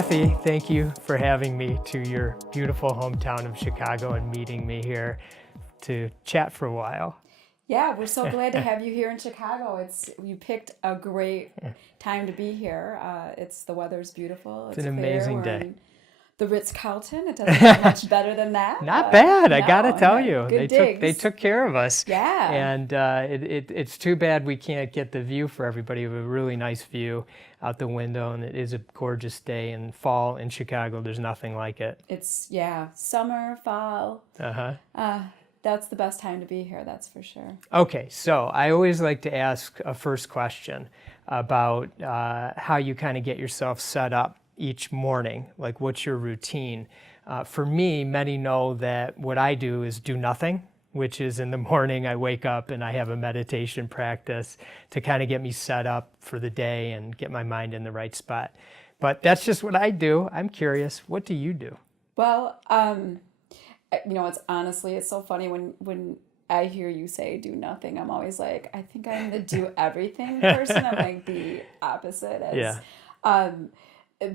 Kathy, thank you for having me to your beautiful hometown of Chicago and meeting me here to chat for a while. Yeah, we're so glad to have you here in Chicago. You picked a great time to be here. The weather's beautiful. It's an amazing We're day. in the Ritz-Carlton. It doesn't get much better than that. Not bad, I No, gotta tell no, you. good They digs. took care of us. Yeah. And it's too bad we can't get the view for everybody. We have a really nice view out the window, and it is a gorgeous day. In fall in Chicago, there's nothing like it. It's summer, fall. That's the best time to be here, that's for sure. Okay, so I always like to ask a first question about how you kind of get yourself set up each morning. Like, what's your routine? For me, many know that what I do is do nothing, which is in the morning I wake up and I have a meditation practice to kind of get me set up for the day and get my mind in the right spot. But that's just what I do. I'm curious, what do you do? Well, it's so funny when I hear you say do nothing, I'm always like, I think I'm the do everything person. I'm like the opposite.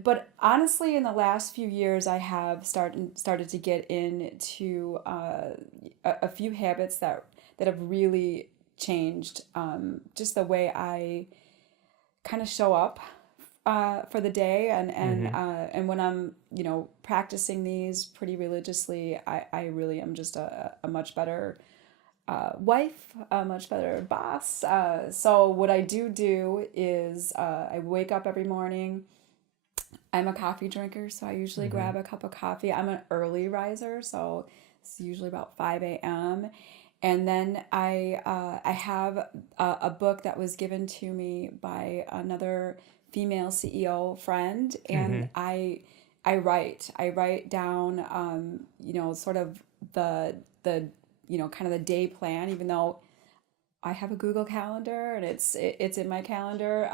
But honestly, in the last few years, I have started to get into a few habits that have really changed just the way I kind of show up for the day, and when I'm practicing these pretty religiously, I really am just a much better wife, a much better boss. So what I do is I wake up every morning. I'm a coffee drinker, so I usually grab a cup of coffee. I'm an early riser, so it's usually about 5 a.m. And then I have a book that was given to me by another female CEO friend, and I write down sort of the kind of the day plan, even though I have a Google Calendar and it's in my calendar,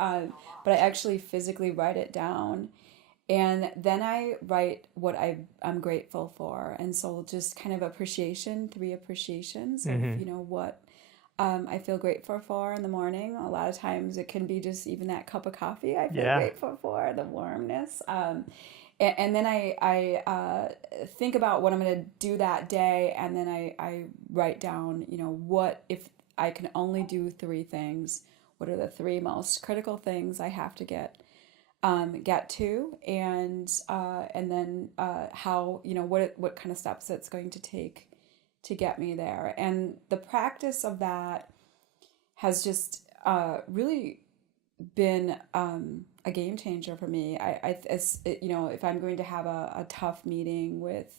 but I actually physically write it down. And then I write what I'm grateful for. And so just kind of 3 appreciations of, what I feel grateful for in the morning. A lot of times it can be just even that cup of coffee I feel grateful for, the warmness. And then I think about what I'm going to do that day. And then I write down, what if I can only do 3 things, what are the 3 most critical things I have to get to, and then how what kind of steps it's going to take to get me there. And the practice of that has just really been a game changer for me. If I'm going to have a tough meeting with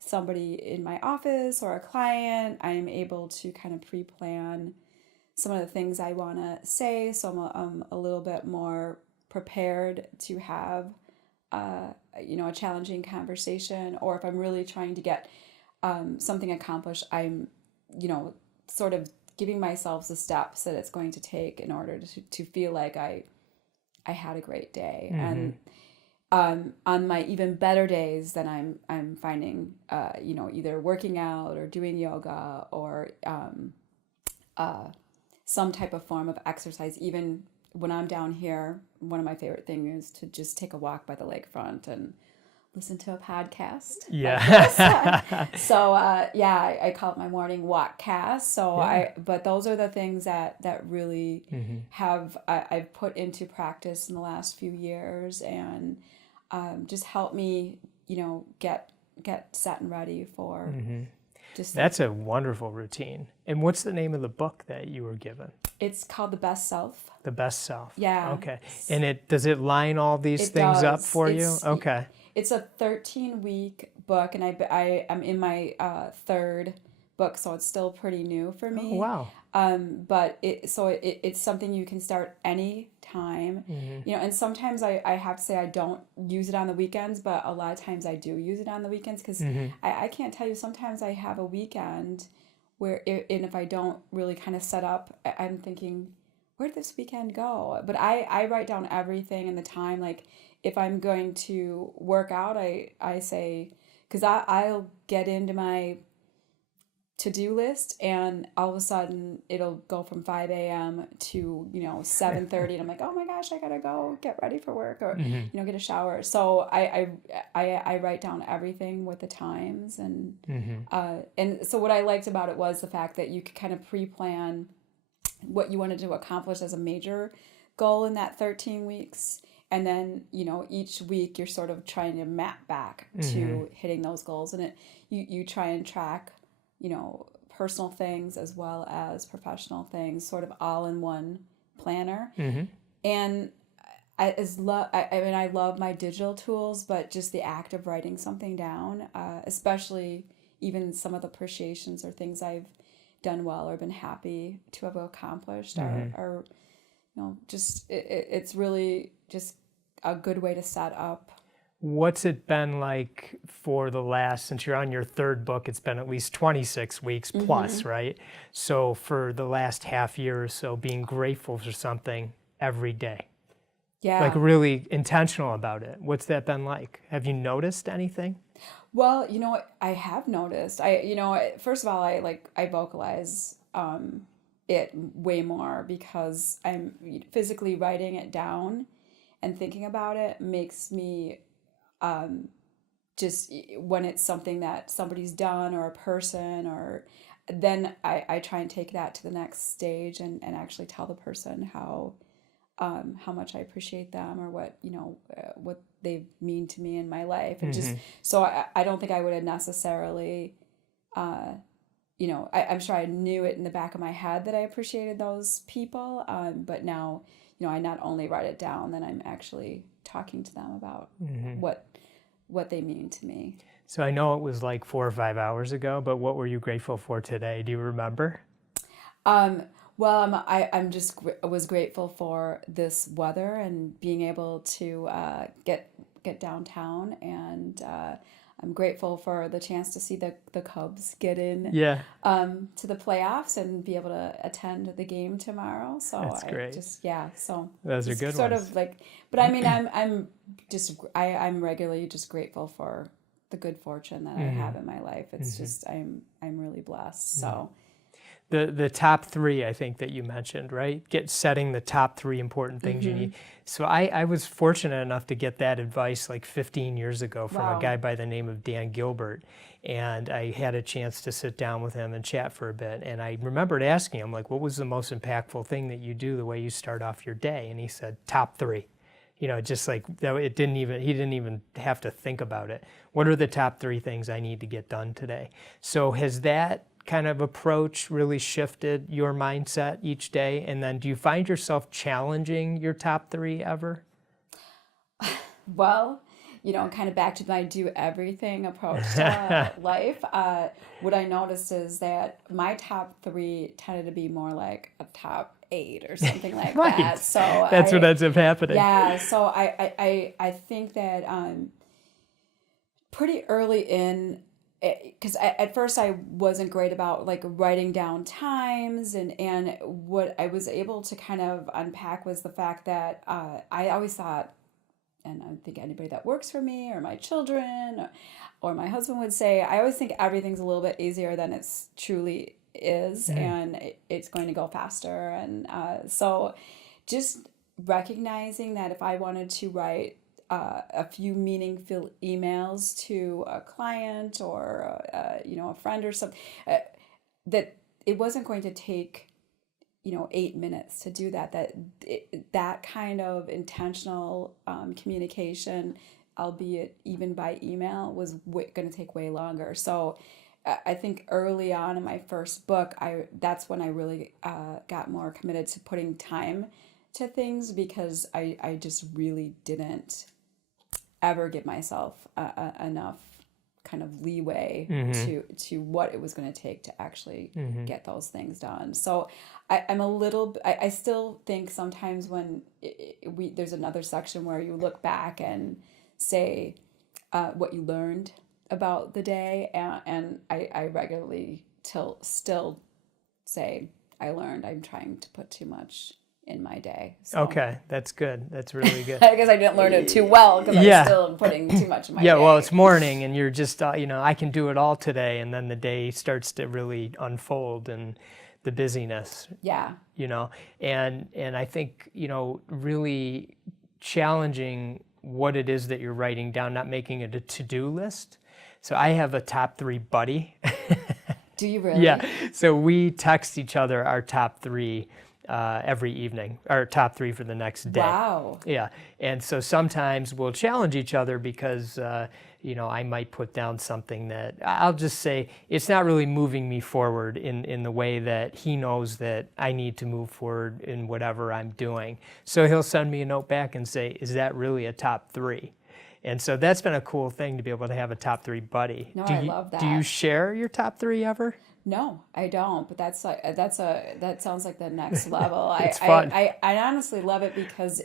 somebody in my office or a client, I am able to kind of pre-plan some of the things I want to say, so I'm a little bit more prepared to have a challenging conversation. Or if I'm really trying to get something accomplished, I'm sort of giving myself the steps that it's going to take in order to feel like I had a great day. And on my even better days, then I'm finding either working out or doing yoga or some type of form of exercise. Even when I'm down here, one of my favorite things is to just take a walk by the lakefront and listen to a podcast. Yeah. I call it my morning walk cast. But those are the things that really I've put into practice in the last few years, and just help me, get set and ready for That's a wonderful routine. And what's the name of the book that you were given? It's called The Best Self. The Best Self. Yeah. Okay. And does it line all these things up for you? Okay. It's a 13-week book, and I'm in my 3rd book, so it's still pretty new for me. Oh, wow. But it's something you can start any time. And sometimes I have to say I don't use it on the weekends, but a lot of times I do use it on the weekends, because I can't tell you, sometimes I have a weekend where if I don't really kind of set up, I'm thinking, where did this weekend go? But I write down everything and the time. Like, if I'm going to work out, I say, because I'll get into my to-do list, and all of a sudden it'll go from 5 a.m. to 7:30, and I'm like, oh my gosh, I gotta go get ready for work, or get a shower. So I write down everything with the times, and so what I liked about it was the fact that you could kind of pre-plan what you wanted to accomplish as a major goal in that 13 weeks. And then, each week you're sort of trying to map back to hitting those goals. And you try and track, personal things as well as professional things, sort of all in one planner. And I love my digital tools, but just the act of writing something down, especially even some of the appreciations or things I've done well or been happy to have accomplished are it's really just a good way to set up. What's it been like for the last, since you're on your third book, it's been at least 26 weeks plus, right? So for the last half year or so, being grateful for something every day. Yeah. Like really intentional about it. What's that been like? Have you noticed anything? Well, I have noticed. First of all, I vocalize it way more because I'm physically writing it down and thinking about it makes me just when it's something that somebody's done or a person, or then I try and take that to the next stage and actually tell the person how much I appreciate them, or what they mean to me in my life. And just so I don't think I would have necessarily I'm sure I knew it in the back of my head that I appreciated those people, but now I not only write it down, then I'm actually talking to them about what they mean to me. So I know it was like 4 or 5 hours ago, but what were you grateful for today? Do you remember? Well, I'm just was grateful for this weather and being able to get downtown, and I'm grateful for the chance to see the Cubs get in to the playoffs and be able to attend the game tomorrow. So that's great. So those are good sort ones. of like, but I mean, I'm regularly just grateful for the good fortune that I have in my life. It's just I'm really blessed. So. The top 3, I think, that you mentioned, right? Setting the top 3 important things you need. So I was fortunate enough to get that advice like 15 years ago from a guy by the name of Dan Gilbert. And I had a chance to sit down with him and chat for a bit. And I remembered asking him, like, what was the most impactful thing that you do the way you start off your day? And he said, top 3. Just like that, he didn't even have to think about it. What are the top 3 things I need to get done today? So has that kind of approach really shifted your mindset each day? And then do you find yourself challenging your top 3 ever? Well, kind of back to my do everything approach to life. What I noticed is that my top 3 tended to be more like a top 8 or something like right. that. So that's what ends up happening. Yeah. So I think that pretty early in, because at first I wasn't great about like writing down times, and what I was able to kind of unpack was the fact that I always thought, and I think anybody that works for me or my children or my husband would say, I always think everything's a little bit easier than it's truly is, and it's going to go faster. And so just recognizing that if I wanted to write a few meaningful emails to a client or a friend or something, that it wasn't going to take 8 minutes to do that kind of intentional communication, albeit even by email, was going to take way longer. So I think early on in my first book, that's when I really got more committed to putting time to things, because I just really didn't ever give myself enough kind of leeway to what it was going to take to actually get those things done. So I'm a little, I still think sometimes when there's another section where you look back and say what you learned about the day, and I regularly still say I learned I'm trying to put too much in my day. So. Okay, that's good. That's really good. I guess I didn't learn it too well because I was still putting too much in my day. Well, it's morning and you're just, I can do it all today. And then the day starts to really unfold and the busyness. Yeah. And I think, really challenging what it is that you're writing down, not making it a to-do list. So I have a top 3 buddy. Do you really? Yeah. So we text each other our top 3 every evening, our top 3 for the next day. Wow. Yeah. And so sometimes we'll challenge each other because, I might put down something that I'll just say it's not really moving me forward in the way that he knows that I need to move forward in whatever I'm doing. So he'll send me a note back and say, is that really a top 3? And so that's been a cool thing to be able to have a top 3 buddy. No, I love that. Do you share your top 3 ever? No, I don't. But that sounds like the next level. It's fun. I honestly love it because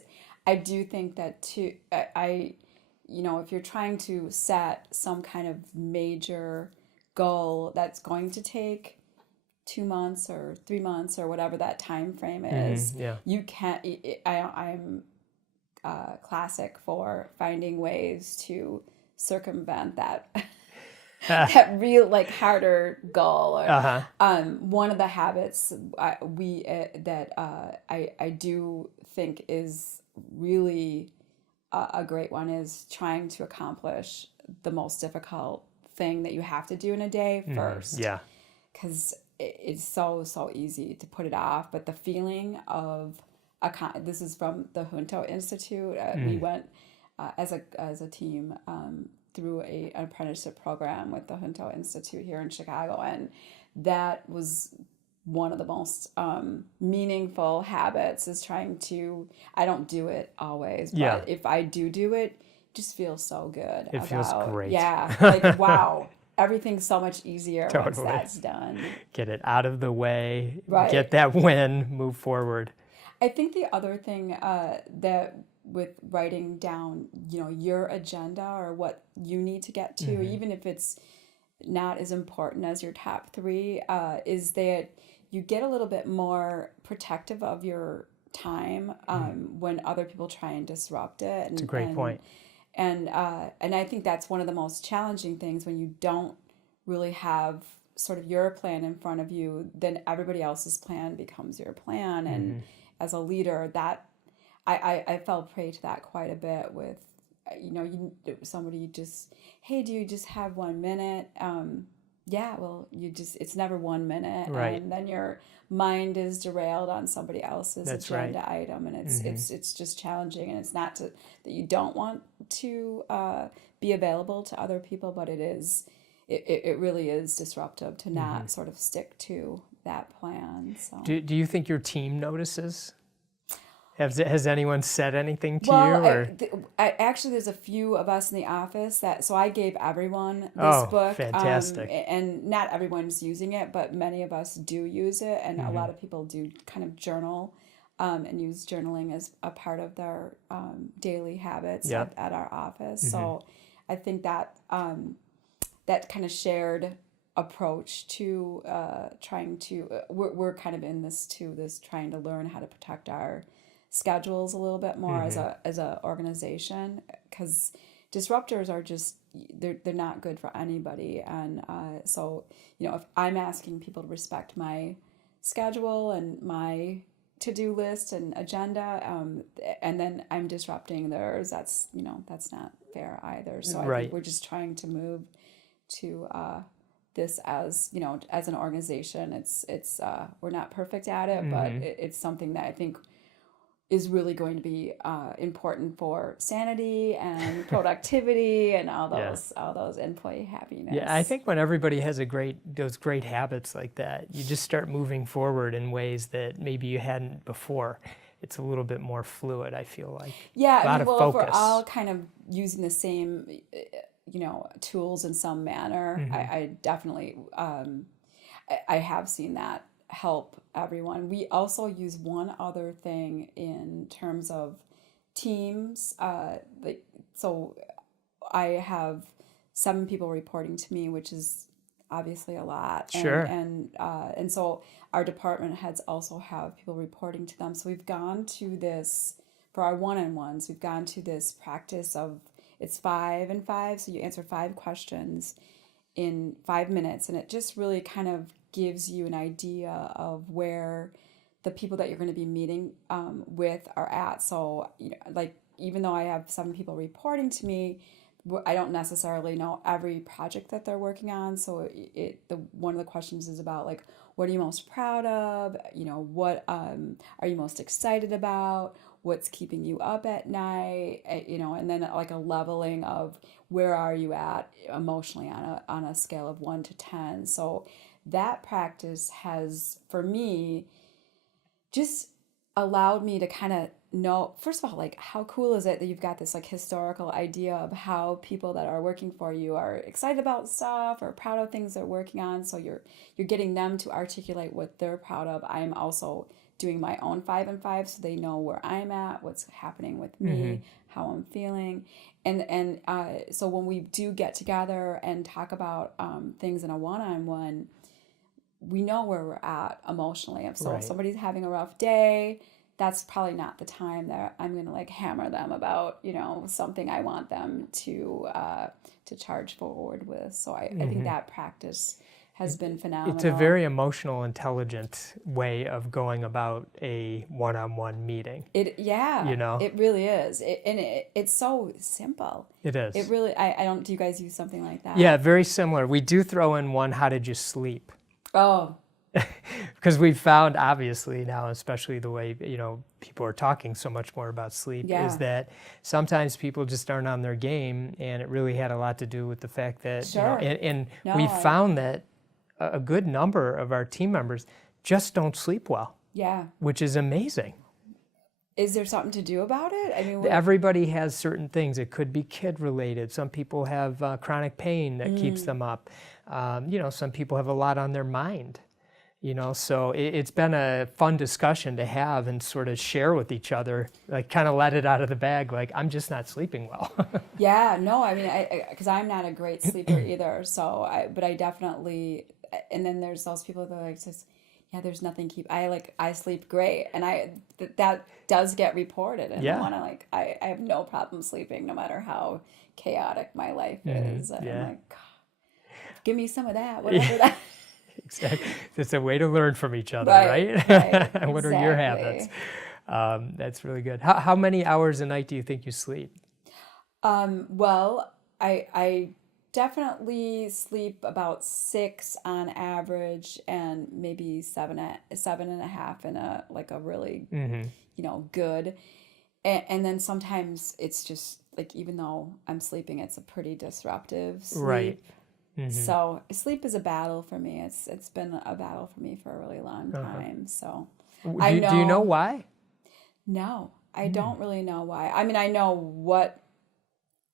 I do think that too. If you're trying to set some kind of major goal that's going to take 2 months or 3 months or whatever that time frame is, you can't. I'm classic for finding ways to circumvent that. That real harder goal. One of the habits I do think is really a great one is trying to accomplish the most difficult thing that you have to do in a day first. Yeah. Because it's so easy to put it off, but the feeling of this is from the Junto Institute. We went as a team. Through an apprenticeship program with the Junto Institute here in Chicago, and that was one of the most meaningful habits is trying to, I don't do it always, but if I do it, just feels so good. It feels great. Yeah, wow, everything's so much easier once that's done. Get it out of the way, right. Get that win, move forward. I think the other thing that with writing down, your agenda or what you need to get to, even if it's not as important as your top 3, is that you get a little bit more protective of your time when other people try and disrupt it. It's a great point. And I think that's one of the most challenging things when you don't really have sort of your plan in front of you, then everybody else's plan becomes your plan. And as a leader, that I fell prey to that quite a bit with, somebody just, hey, do you just have 1 minute? Well, it's never 1 minute. Right. And then your mind is derailed on somebody else's agenda item. And it's just challenging. And it's not that you don't want to be available to other people, but it really is disruptive to not sort of stick to that plan. So. Do you think your team notices? Has anyone said anything to you? Well, actually, there's a few of us in the office so I gave everyone this book. Fantastic. And not everyone's using it, but many of us do use it. And a lot of people do kind of journal and use journaling as a part of their daily habits at our office. So I think that that kind of shared approach to trying to, we're kind of in this too, this trying to learn how to protect our schedules a little bit more as a organization, because disruptors are just they're not good for anybody. And so if I'm asking people to respect my schedule and my to-do list and agenda, and then I'm disrupting theirs, that's not fair either. So I think we're just trying to move to this as as an organization. It's we're not perfect at it, but it's something that I think is really going to be important for sanity and productivity and all those employee happiness. Yeah, I think when everybody has those great habits like that, you just start moving forward in ways that maybe you hadn't before. It's a little bit more fluid, I feel like. Yeah, if we're all kind of using the same, tools in some manner, I definitely, I have seen that help everyone. We also use one other thing in terms of teams. So I have 7 people reporting to me, which is obviously a lot. Sure. And so our department heads also have people reporting to them. So we've gone to this, for our one-on-ones, we've gone to this practice of, it's 5 and 5. So you answer 5 questions in 5 minutes. And it just really kind of gives you an idea of where the people that you're going to be meeting with are at. So, like, even though I have 7 people reporting to me, I don't necessarily know every project that they're working on. So one of the questions is about, like, what are you most proud of? What are you most excited about? What's keeping you up at night? And then like a leveling of where are you at emotionally on a scale of 1 to 10. So that practice has, for me, just allowed me to kind of know, first of all, like, how cool is it that you've got this like historical idea of how people that are working for you are excited about stuff or proud of things they're working on. So you're getting them to articulate what they're proud of. I'm also doing my own 5 and 5, so they know where I'm at, what's happening with me, how I'm feeling. And so when we do get together and talk about things in a one-on-one, we know where we're at emotionally. So if somebody's having a rough day, that's probably not the time that I'm going to like hammer them about, something I want them to charge forward with. So I think that practice has been phenomenal. It's a very emotional, intelligent way of going about a one-on-one meeting. It really is. It's so simple. It is. It really, I don't, do you guys use something like that? Yeah, very similar. We do throw in one, how did you sleep? Oh, because we've found, obviously now, especially the way people are talking so much more about sleep, is that sometimes people just aren't on their game, and it really had a lot to do with the fact that we found that a good number of our team members just don't sleep well. Yeah, which is amazing. Is there something to do about it? I mean, everybody has certain things. It could be kid related. Some people have chronic pain that keeps them up. Some people have a lot on their mind. So it's been a fun discussion to have and sort of share with each other, like kind of let it out of the bag, like, I'm just not sleeping well. Yeah, no, I mean, because I'm not a great sleeper either. But I definitely, and then there's those people that are like, says, yeah, there's nothing I sleep great. And that does get reported. And I have no problem sleeping no matter how chaotic my life is. And I'm like, give me some of that, whatever that. Exactly. It's a way to learn from each other, right? What are your habits? That's really good. How many hours a night do you think you sleep? Well, I definitely sleep about 6 on average, and maybe 7.5 in a really good. And then sometimes it's just like, even though I'm sleeping, it's a pretty disruptive sleep. Right. So sleep is a battle for me. It's been a battle for me for a really long time. So do you know why? No, I don't really know why. I mean, I know what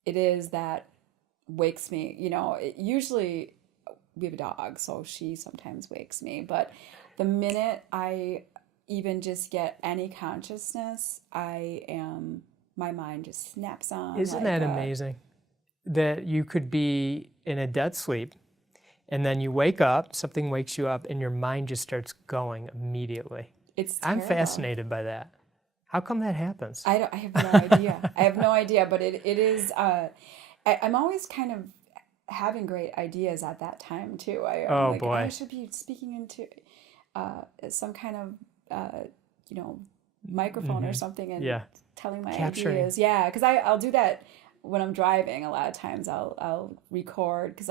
it is that wakes me. Usually we have a dog, so she sometimes wakes me. But the minute I even just get any consciousness, my mind just snaps on. Isn't that amazing? That you could be in a dead sleep, and then you wake up, something wakes you up, and your mind just starts going immediately. It's terrible. I'm fascinated by that. How come that happens? I have no idea. I have no idea, but it is, I'm always kind of having great ideas at that time too. Boy. I should be speaking into some kind of, microphone or something and telling my ideas. Yeah, because I'll do that when I'm driving. A lot of times I'll record, because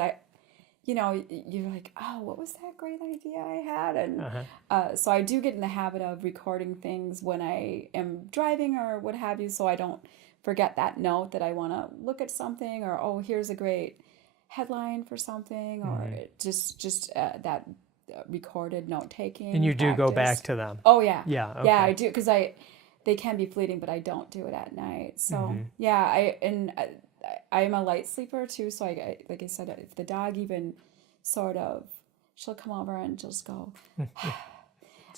you're like, oh, what was that great idea I had? And so I do get in the habit of recording things when I am driving or what have you, so I don't forget that note that I want to look at something, or, oh, here's a great headline for something, or just that recorded note-taking. And you do go back to them? Oh, yeah. Yeah, okay. Yeah, I do, because they can be fleeting, but I don't do it at night. So, I'm a light sleeper too, so I like I said, if the dog even sort of, she'll come over and just go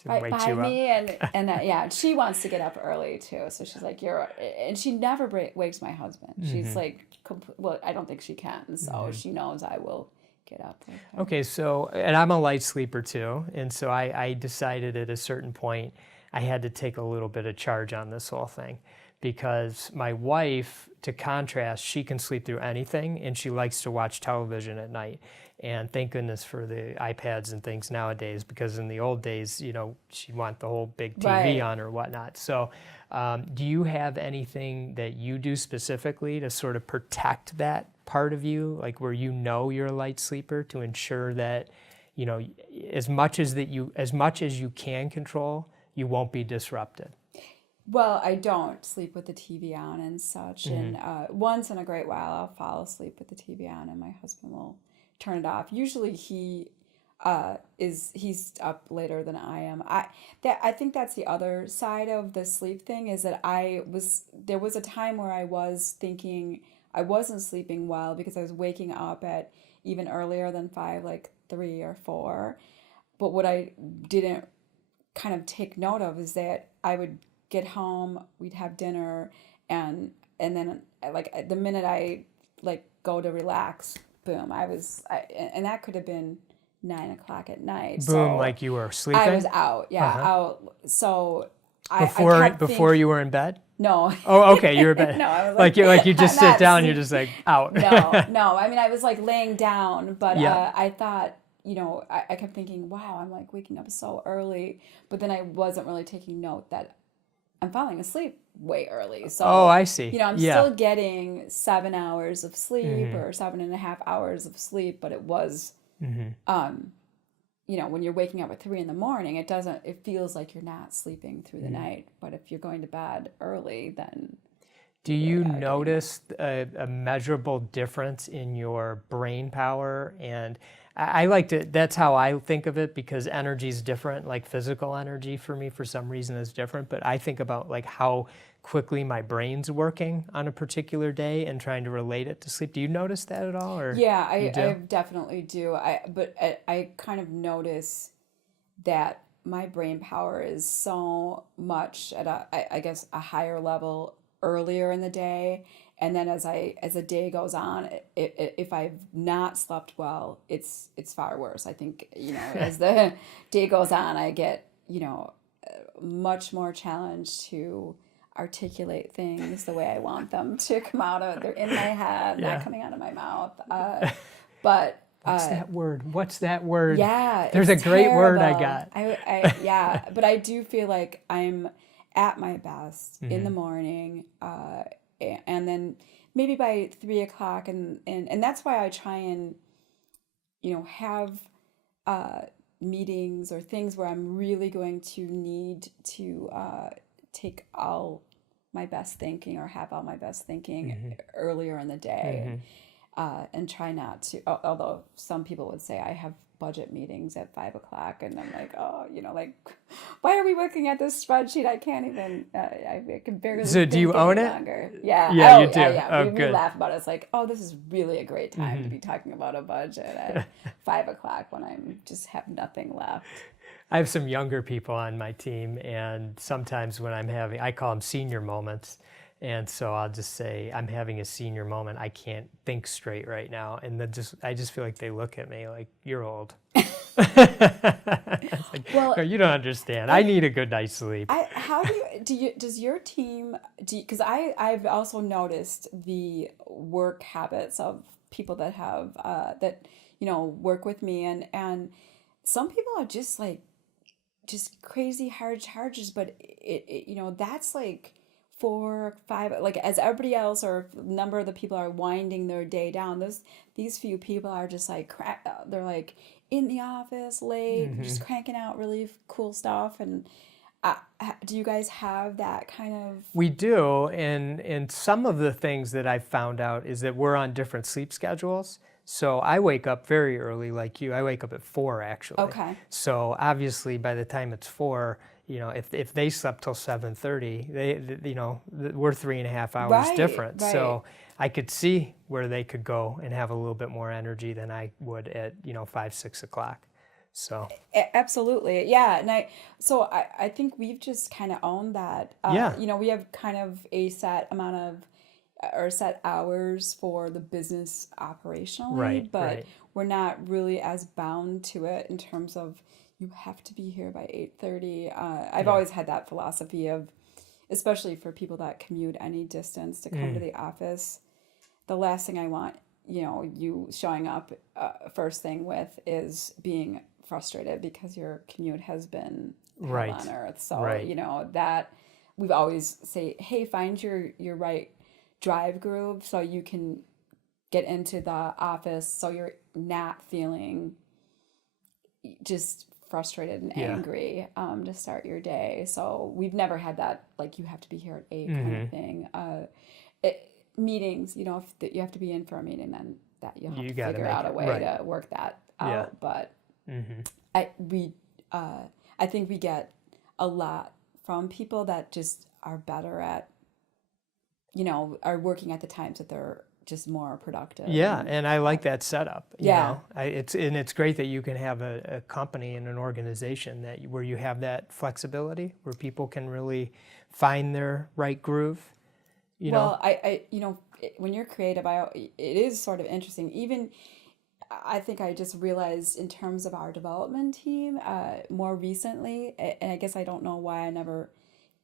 right by me, and she wants to get up early too, so she's like, and she never wakes my husband. She's like, well, I don't think she can, so she knows I will get up with her. Okay, so, and I'm a light sleeper too, and so I decided at a certain point I had to take a little bit of charge on this whole thing, because my wife, to contrast, she can sleep through anything, and she likes to watch television at night. And thank goodness for the iPads and things nowadays, because in the old days, she'd want the whole big TV on or whatnot. So do you have anything that you do specifically to sort of protect that part of you, like where you're a light sleeper, to ensure that, as much as you can control, you won't be disrupted? Well, I don't sleep with the TV on and such. Mm-hmm. And once in a great while, I'll fall asleep with the TV on, and my husband will turn it off. Usually, he's up later than I am. I think that's the other side of the sleep thing, is that there was a time where I was thinking I wasn't sleeping well because I was waking up at even earlier than 5, like 3 or 4. But what I didn't kind of take note of is that I would get home, we'd have dinner, and then like the minute I like go to relax, boom, and that could have been 9 o'clock at night. Boom, so like you were sleeping? I was out, out. So I before you were in bed? No. Oh, okay, you were in bed. No, I was like you just sit down, and you're just like out. No. I mean, I was like laying down, but I thought, I kept thinking, wow, I'm like waking up so early, but then I wasn't really taking note that I'm falling asleep way early. So, I see. I'm still getting 7 hours of sleep or 7.5 hours of sleep, but it was, when you're waking up at 3 a.m, it feels like you're not sleeping through the night. But if you're going to bed early, then. Do you notice a measurable difference in your brain power? And I like to, that's how I think of it, because energy is different. Like physical energy for me, for some reason, is different. But I think about like how quickly my brain's working on a particular day and trying to relate it to sleep. Do you notice that at all? Or yeah, I definitely do. But I kind of notice that my brain power is so much at a higher level earlier in the day, and then as the day goes on, if I've not slept well, it's far worse. I think as the day goes on, I get much more challenged to articulate things the way I want them to come out of. They're in my head, not coming out of my mouth. But what's that word? What's that word? Yeah, there's a great word I got. But I do feel like I'm at my best in the morning, and then maybe by 3 o'clock, and that's why I try and have meetings or things where I'm really going to need to take all my best thinking, or have all my best thinking earlier in the day, and try not to. Although some people would say I have budget meetings at 5 o'clock, and I'm like, why are we looking at this spreadsheet? I can't even. I can barely. So do you own it? Longer. Yeah. Yeah, you do. Yeah. Oh, we good. laugh about it. It's like, this is really a great time to be talking about a budget at 5 o'clock when I'm just have nothing left. I have some younger people on my team, and sometimes when I call them senior moments. And so I'll just say, I'm having a senior moment. I can't think straight right now. And then I just feel like they look at me like, you're old. Like, well, no, you don't understand. I need a good night's sleep. Does your team, because I've also noticed the work habits of people that have, work with me. And some people are just crazy hard charges, but that's like 4, 5, like as everybody else or a number of the people are winding their day down, these few people are just like they're like in the office late, just cranking out really cool stuff. And do you guys have that kind of? We do, and some of the things that I've found out is that we're on different sleep schedules. So I wake up very early, like you. I wake up at 4 actually. Okay. So obviously, by the time it's 4. If they slept till 7:30, we're 3.5 hours different. Right. So I could see where they could go and have a little bit more energy than I would at 5, 6 o'clock. So absolutely, yeah. And I think we've just kind of owned that. We have kind of a set amount of or set hours for the business operationally, Right, but right. we're not really as bound to it in terms of you have to be here by 8:30. I've Yeah. always had that philosophy of, especially for people that commute any distance to come to the office, the last thing I want, you showing up first thing with is being frustrated because your commute has been hell Right, on earth. So, right. that we've always say, hey, find your right drive groove so you can get into the office so you're not feeling just frustrated and Yeah. angry to start your day. So we've never had that, like, you have to be here at 8 kind of thing. Meetings, if you have to be in for a meeting, then that you'll have You to got to figure make out a it way right. to work that Yeah. out. But Mm-hmm. uh, I think we get a lot from people that just are better at, are working at the times that they're just more productive. Yeah, and I like that setup. Yeah. It's great that you can have a company and an organization where you have that flexibility, where people can really find their right groove. Well, when you're creative, it is sort of interesting. Even I think I just realized in terms of our development team, more recently, and I guess I don't know why I never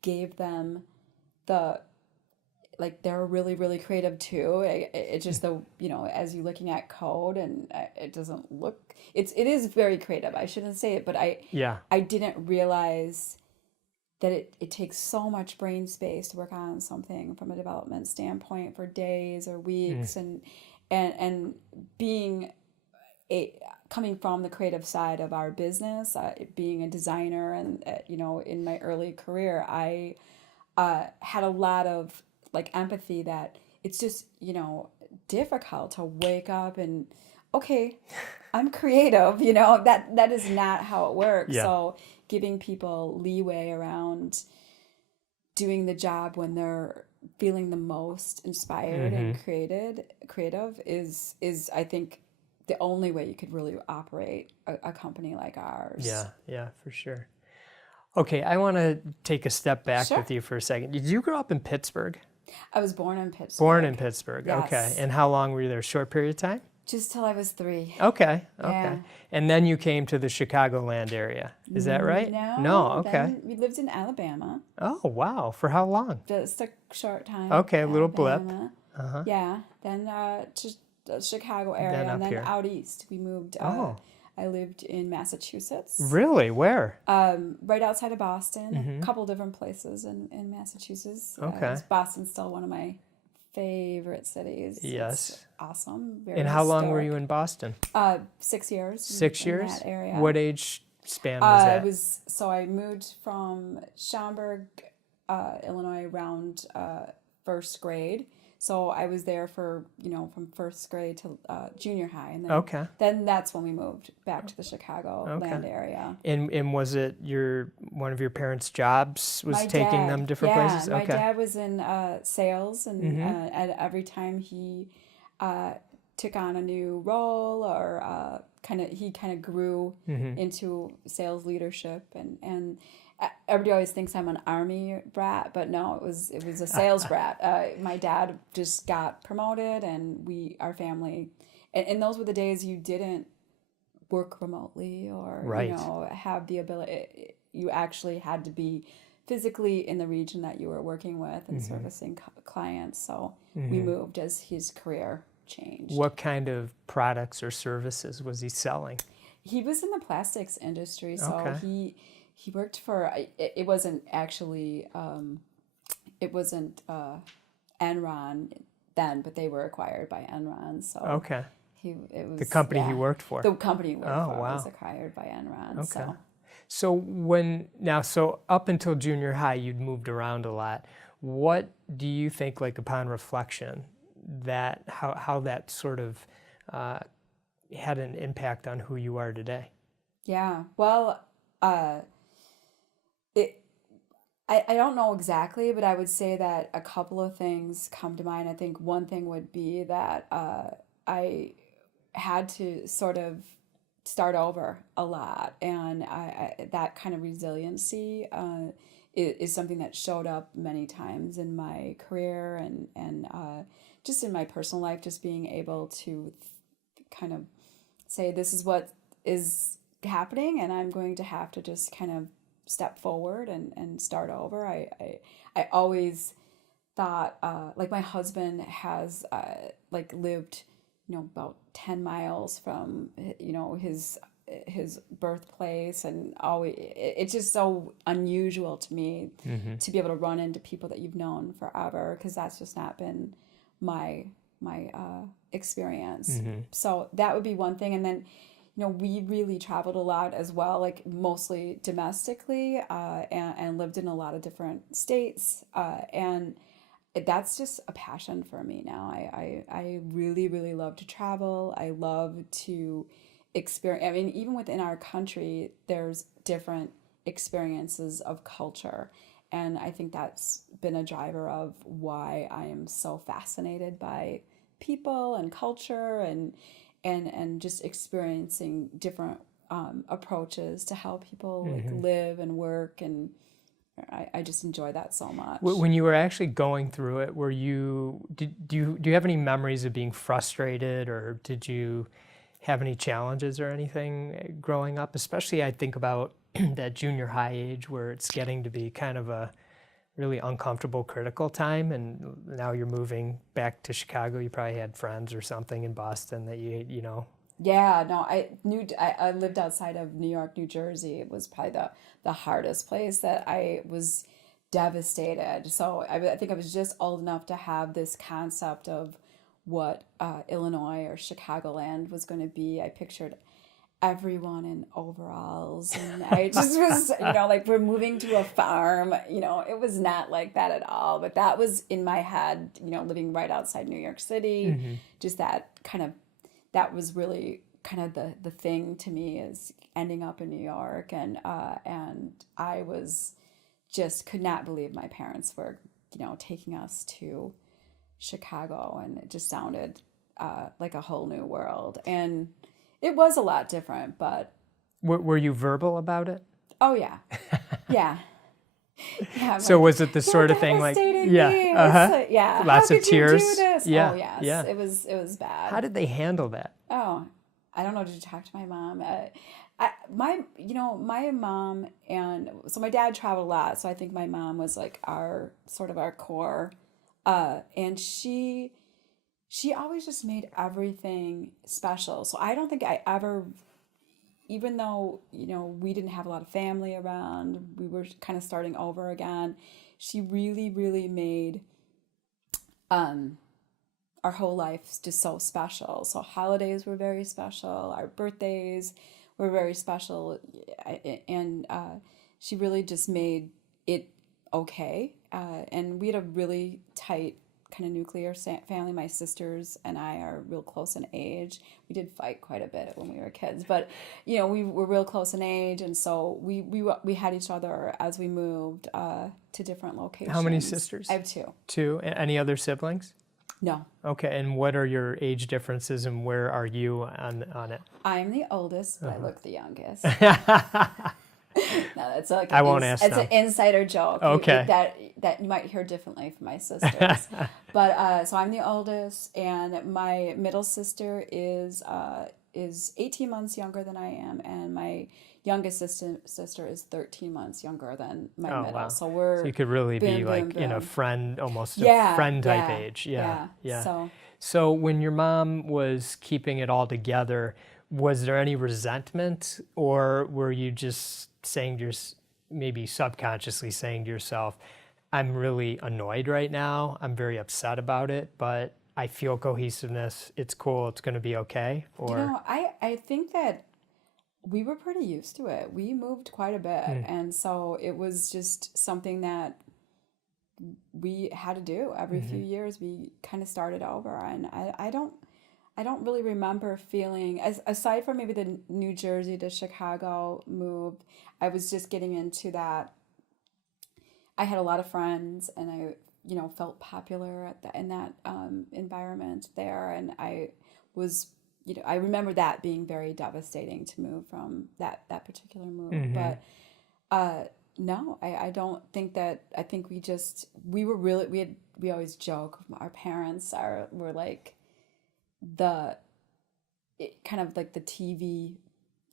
gave them the, like, they're really, really creative too. It's just as you're looking at code and it doesn't look, it is very creative. I shouldn't say it, but Yeah. I didn't realize that it takes so much brain space to work on something from a development standpoint for days or weeks, and being coming from the creative side of our business, being a designer, and in my early career, I had a lot of like empathy that it's just difficult to wake up and, okay, I'm creative, that is not how it works. Yeah. So giving people leeway around doing the job when they're feeling the most inspired and creative is I think the only way you could really operate a company like ours. Yeah, for sure. Okay, I want to take a step back Sure. with you for a second. Did you grow up in Pittsburgh? I was born in Pittsburgh. Born in Pittsburgh. Yes. Okay. And how long were you there? A short period of time? Just till I was 3. Okay. Yeah. And then you came to the Chicagoland area. Is that right? No. Okay. Then we lived in Alabama. Oh, wow. For how long? Just a short time. Okay, a little Alabama. blip. Uh-huh. Yeah. Then to the Chicago area, Then up and then here. out east. We moved. I lived in Massachusetts. Really? Where? Right outside of Boston. A couple different places in Massachusetts. Okay. Boston's still one of my favorite cities. Yes. It's awesome. Very And how long were historic. you in Boston? 6 years. 6 in years? that area. What age span was that? So I moved from Schaumburg, Illinois, around first grade. So I was there for from first grade to junior high, and then then that's when we moved back to the Chicago land area. And was it one of your parents' jobs was My taking dad, them different places? My dad was in sales, and every time he took on a new role or he kind of grew into sales leadership, and everybody always thinks I'm an army brat, but no, it was a sales brat. My dad just got promoted, and our family, and those were the days you didn't work remotely or have the ability. You actually had to be physically in the region that you were working with and servicing clients. So we moved as his career changed. What kind of products or services was he selling? He was in the plastics industry, so he worked for. It wasn't actually. It wasn't Enron then, but they were acquired by Enron. So it was the company he worked for. The company he worked for was acquired by Enron. Okay. So up until junior high, you'd moved around a lot. What do you think, like upon reflection, that how that sort of had an impact on who you are today? Yeah. Well, I don't know exactly, but I would say that a couple of things come to mind. I think one thing would be that I had to sort of start over a lot. And that kind of resiliency is something that showed up many times in my career and just in my personal life, just being able to kind of say, this is what is happening, and I'm going to have to just kind of step forward and start over. I always thought, like my husband has like lived, about 10 miles from, his birthplace, and always, it's just so unusual to me to be able to run into people that you've known forever, because that's just not been my experience. So that would be one thing. And then, we really traveled a lot as well, like mostly domestically, and lived in a lot of different states. And that's just a passion for me now. I really, really love to travel. I love to experience. I mean, even within our country, there's different experiences of culture. And I think that's been a driver of why I am so fascinated by people and culture and just experiencing different approaches to how people like live and work, and I just enjoy that so much. When you were actually going through it, do you have any memories of being frustrated, or did you have any challenges or anything growing up? Especially I think about that junior high age where it's getting to be kind of a really uncomfortable, critical time, and now you're moving back to Chicago. You probably had friends or something in Boston that you know. Yeah, no, I lived outside of New York, New Jersey. It was probably the hardest place that I was devastated. So I think I was just old enough to have this concept of what Illinois or Chicagoland was going to be. I pictured everyone in overalls, and I just was, like we're moving to a farm. It was not like that at all. But that was in my head. Living right outside New York City, just that was really kind of the thing to me, is ending up in New York, and I was just could not believe my parents were taking us to Chicago, and it just sounded like a whole new world, and it was a lot different. But were you verbal about it? Oh yeah, yeah. Yeah, so like, was it the sort of thing like, yeah, yeah, lots how of could tears? You do this? Yeah, oh yes, yeah. It was bad. How did they handle that? Oh, I don't know. Did you talk to my mom? My mom, and so my dad traveled a lot, so I think my mom was like our core, and she always just made everything special. So I don't think I ever, even though, we didn't have a lot of family around, we were kind of starting over again, she really, really made our whole life just so special. So holidays were very special. Our birthdays were very special. And she really just made it okay. And we had a really tight kind of nuclear family. My sisters and I are real close in age. We did fight quite a bit when we were kids, but we were real close in age, and so we had each other as we moved to different locations. How many sisters? I have two. Two. Any other siblings? No. Okay, and what are your age differences, and where are you on it? I'm the oldest, but I look the youngest. No, that's like I won't ask it's them. an insider joke. Okay. That you might hear differently from my sisters. But so I'm the oldest, and my middle sister is 18 months younger than I am, and my youngest sister is 13 months younger than my middle. Wow. So you could really be like in a friend, almost a friend type age. Yeah. So when your mom was keeping it all together, was there any resentment, or were you just saying maybe subconsciously saying to yourself, I'm really annoyed right now, I'm very upset about it, but I feel cohesiveness, it's cool, it's going to be okay? Or I think that we were pretty used to it. We moved quite a bit, and so it was just something that we had to do every few years. We kind of started over, and I don't really remember feeling, aside from maybe the New Jersey to Chicago move, I was just getting into that. I had a lot of friends, and I felt popular in that environment there, and I was I remember that being very devastating to move from that particular move. Mm-hmm. But no, I don't think that. I think we were really we always joke. Our parents were like kind of like the TV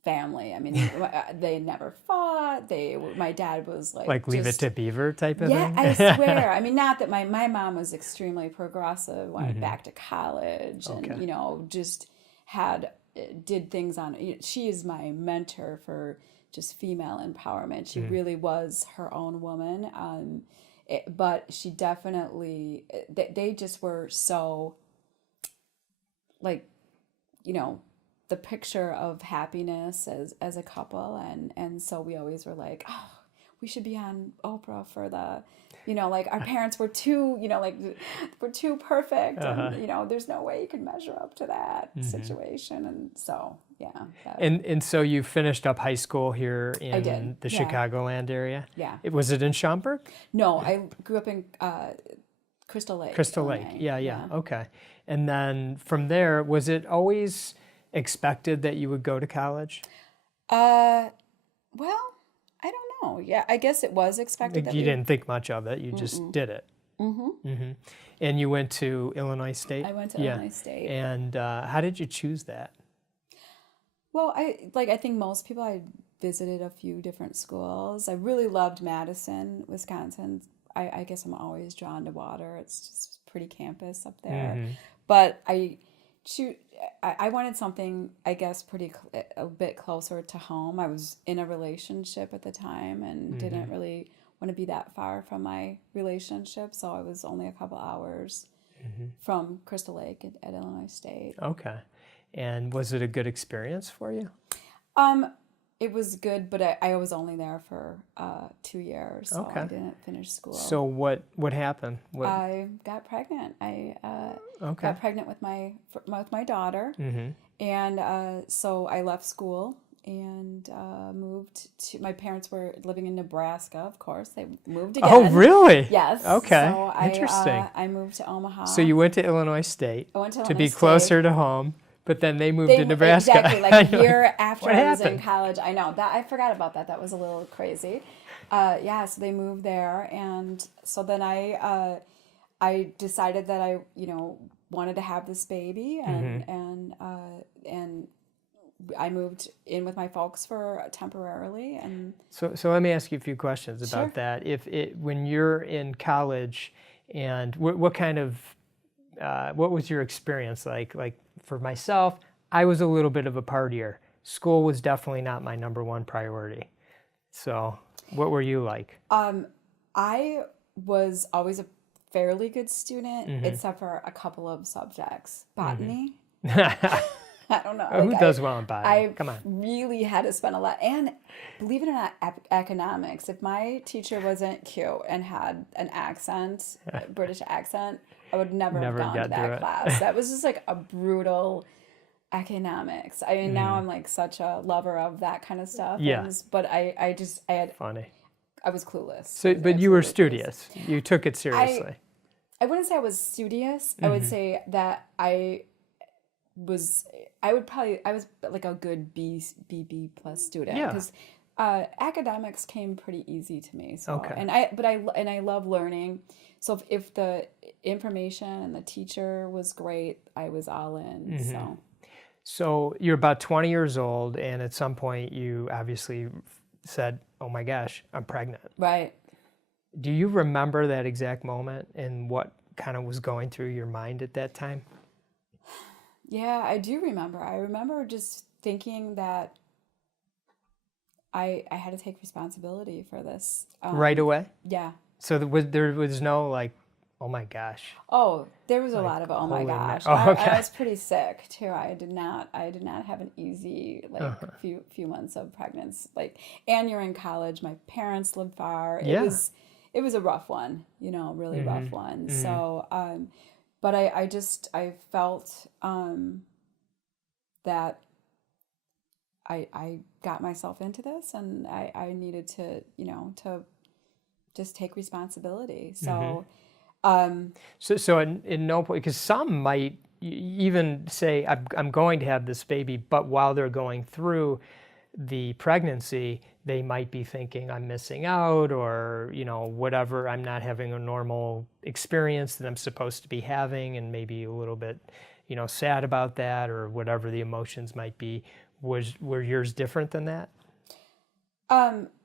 family. I mean, they never fought. My dad was like Leave it to Beaver type of thing? I swear. I mean, not that my mom was extremely progressive, went back to college, and just did things she is my mentor for just female empowerment. She really was her own woman. But she definitely, they just were so, like, the picture of happipiness as a couple. And so we always were like, oh, we should be on Oprah for the, like our parents were too, we're too perfect. And, there's no way you can measure up to that situation. And so, yeah. And so you finished up high school here in the Yeah. Chicagoland area? Yeah. Was it in Schaumburg? No, I grew up in Crystal Lake. Crystal Lake. Yeah. Okay. And then from there, was it always expected that you would go to college? Well, I don't know. Yeah, I guess it was expected. You didn't think much of it. You just did it. Mm-hmm. And you went to Illinois State? I went to Illinois State. And how did you choose that? Well, I think most people, I visited a few different schools. I really loved Madison, Wisconsin. I guess I'm always drawn to water. It's just a pretty campus up there. But I wanted something, I guess, a bit closer to home. I was in a relationship at the time and didn't really want to be that far from my relationship. So I was only a couple hours from Crystal Lake at Illinois State. Okay. And was it a good experience for you? It was good, but I was only there for 2 years, so I didn't finish school. So what happened? I got pregnant. I got pregnant with my daughter, and so I left school and moved to. My parents were living in Nebraska, of course. They moved again. Oh, really? Yes. Okay. So Interesting. I moved to Omaha. So you went to Illinois State I went to to Illinois be State. closer to home. But then they moved to Nebraska. Exactly, like a year after What I was in happened? college. I know that I forgot about that. That was a little crazy. So they moved there, and so then I decided that I wanted to have this baby, and I moved in with my folks for temporarily. And so let me ask you a few questions about that. When you're in college, and what kind of what was your experience like? Like for myself, I was a little bit of a partier. School was definitely not my number one priority. So what were you like? I was always a fairly good student, except for a couple of subjects. Botany. I don't know. Who does well in botany? Come on. Really had to spend a lot. And believe it or not, economics. If my teacher wasn't cute and had an accent, British accent, I would never have gone to that class. That was just like a brutal economics. I mean, now I'm like such a lover of that kind of stuff. Yeah. But I had funny. I was clueless. So, but you were studious. You took it seriously. I wouldn't say I was studious. I would say that I was like a good B plus student. Yeah. Because academics came pretty easy to me. So and I love learning. So if the information and the teacher was great, I was all in. So you're about 20 years old, and at some point you obviously said, "Oh my gosh, I'm pregnant." Right. Do you remember that exact moment and what kind of was going through your mind at that time? Yeah, I do remember. I remember just thinking that I had to take responsibility for this. Right away? Yeah. So there was no like, "Oh my gosh." Oh, there was a lot of "oh my gosh." Okay. I was pretty sick too. I did not have an easy few months of pregnancy. And you're in college. My parents lived far. Yeah. It was a rough one, really rough one. So, but I felt that I got myself into this, and I needed to to just take responsibility. So, so in no point, because some might even say, I'm going to have this baby, but while they're going through the pregnancy, they might be thinking I'm missing out, or, you know, whatever, I'm not having a normal experience that I'm supposed to be having, and maybe a little bit, you know, sad about that, or whatever the emotions might be. Were yours different than that?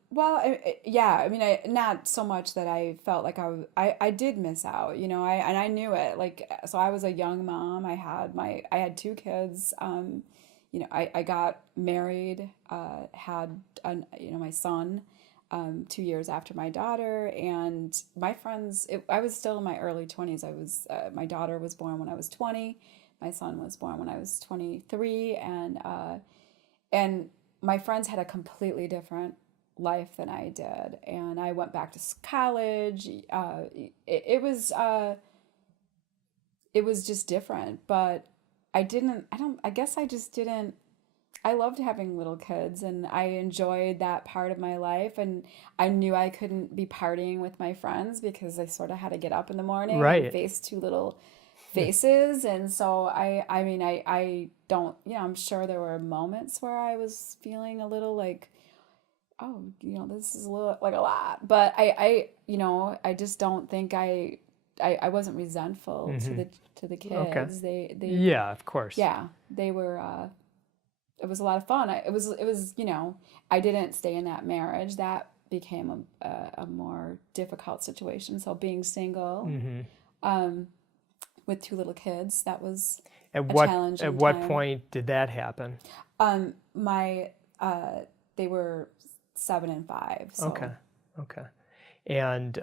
Well, yeah, I mean, not so much that I felt like I did miss out, you know, and I knew it. Like, so I was a young mom. I had two kids. You know, I got married, had, you know, my son, 2 years after my daughter, and my friends, I was still in my early 20s. My daughter was born when I was 20. My son was born when I was 23, and my friends had a completely different life than I did, and I went back to college. It was just different, but I guess I just didn't. I loved having little kids, and I enjoyed that part of my life, and I knew I couldn't be partying with my friends because I sort of had to get up in the morning and Right. face two little faces. And so I mean, I don't, you know, I'm sure there were moments where I was feeling a little like, oh, you know, this is a little like a lot, but you know, I just don't think I wasn't resentful to the Okay. kids. They Yeah, of course. Yeah, they were. It was a lot of fun. It was, you know, I didn't stay in that marriage. That became a more difficult situation. So being single, with two little kids, that was At a what challenging time. point did that happen? My They were 7 and 5. So Okay. Okay. And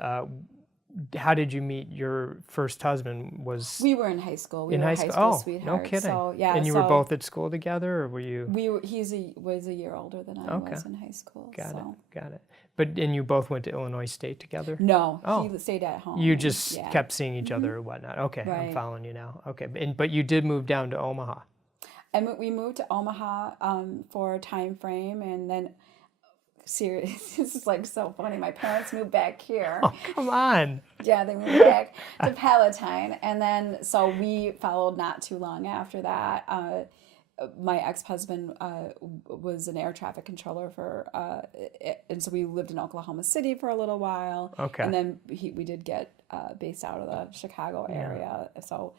how did you meet your first husband? Was we were in high school. We in were high high school? school Oh, no sweethearts. kidding. So yeah, And you were both at school together, or were you? was a year older than I Okay. was in high school. Got it. So Got it. And you both went to Illinois State together? no, Oh. he stayed at home. You and, just yeah. kept seeing each other or whatnot. Okay, I'm Right. following you now. Okay, but you did move down to Omaha. And we moved to Omaha for a time frame, and then serious. This is like so funny. My parents moved back here. Oh, come on. Yeah, they moved back to Palatine, and then so we followed not too long after that. My ex-husband was an air traffic controller and so we lived in Oklahoma City for a little while. Okay. And then we did get based out of the Chicago area. So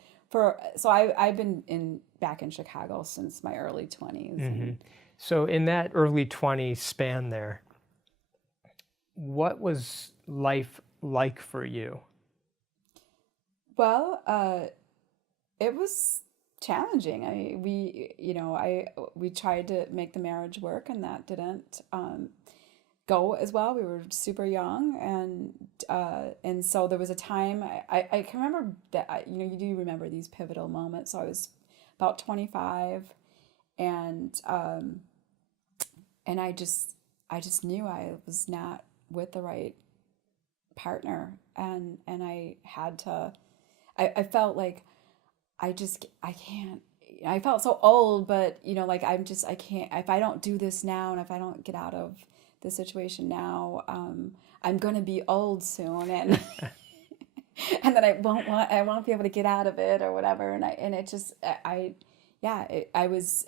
I've been back in Chicago since my early 20s. And So in that early 20s span there, what was life like for you? well, it was challenging. We tried to make the marriage work, and that didn't go as well. We were super young, and so there was a time I can remember that. You know, you do remember these pivotal moments. So I was about 25, and I just knew I was not with the right partner, and I had to. I felt like I can't. I felt so old, but you know, like I can't. If I don't do this now, and if I don't get out of the situation now, I'm gonna be old soon, and and then I won't be able to get out of it or whatever. I was.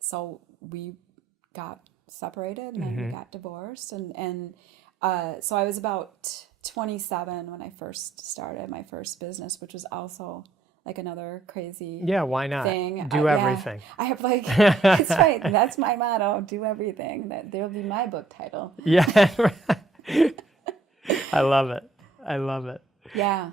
So we got separated, and then we got divorced, and so I was about 27 when I first started my first business, which was also like another crazy Why not? thing. Do everything. I have like, it's right. That's my motto. Do everything. There'll be my book title. Yeah. I love it. I love it. Yeah.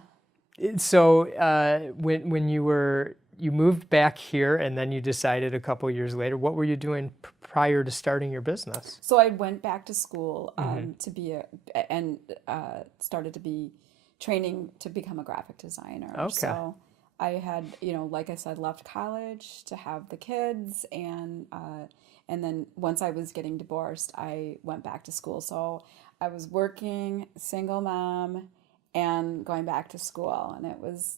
So when you moved back here, and then you decided a couple years later, what were you doing prior to starting your business? So I went back to school to be started to be training to become a graphic designer. Okay. So I had, you know, like I said, left college to have the kids, and then once I was getting divorced, I went back to school. So I was working, single mom, and going back to school, and I was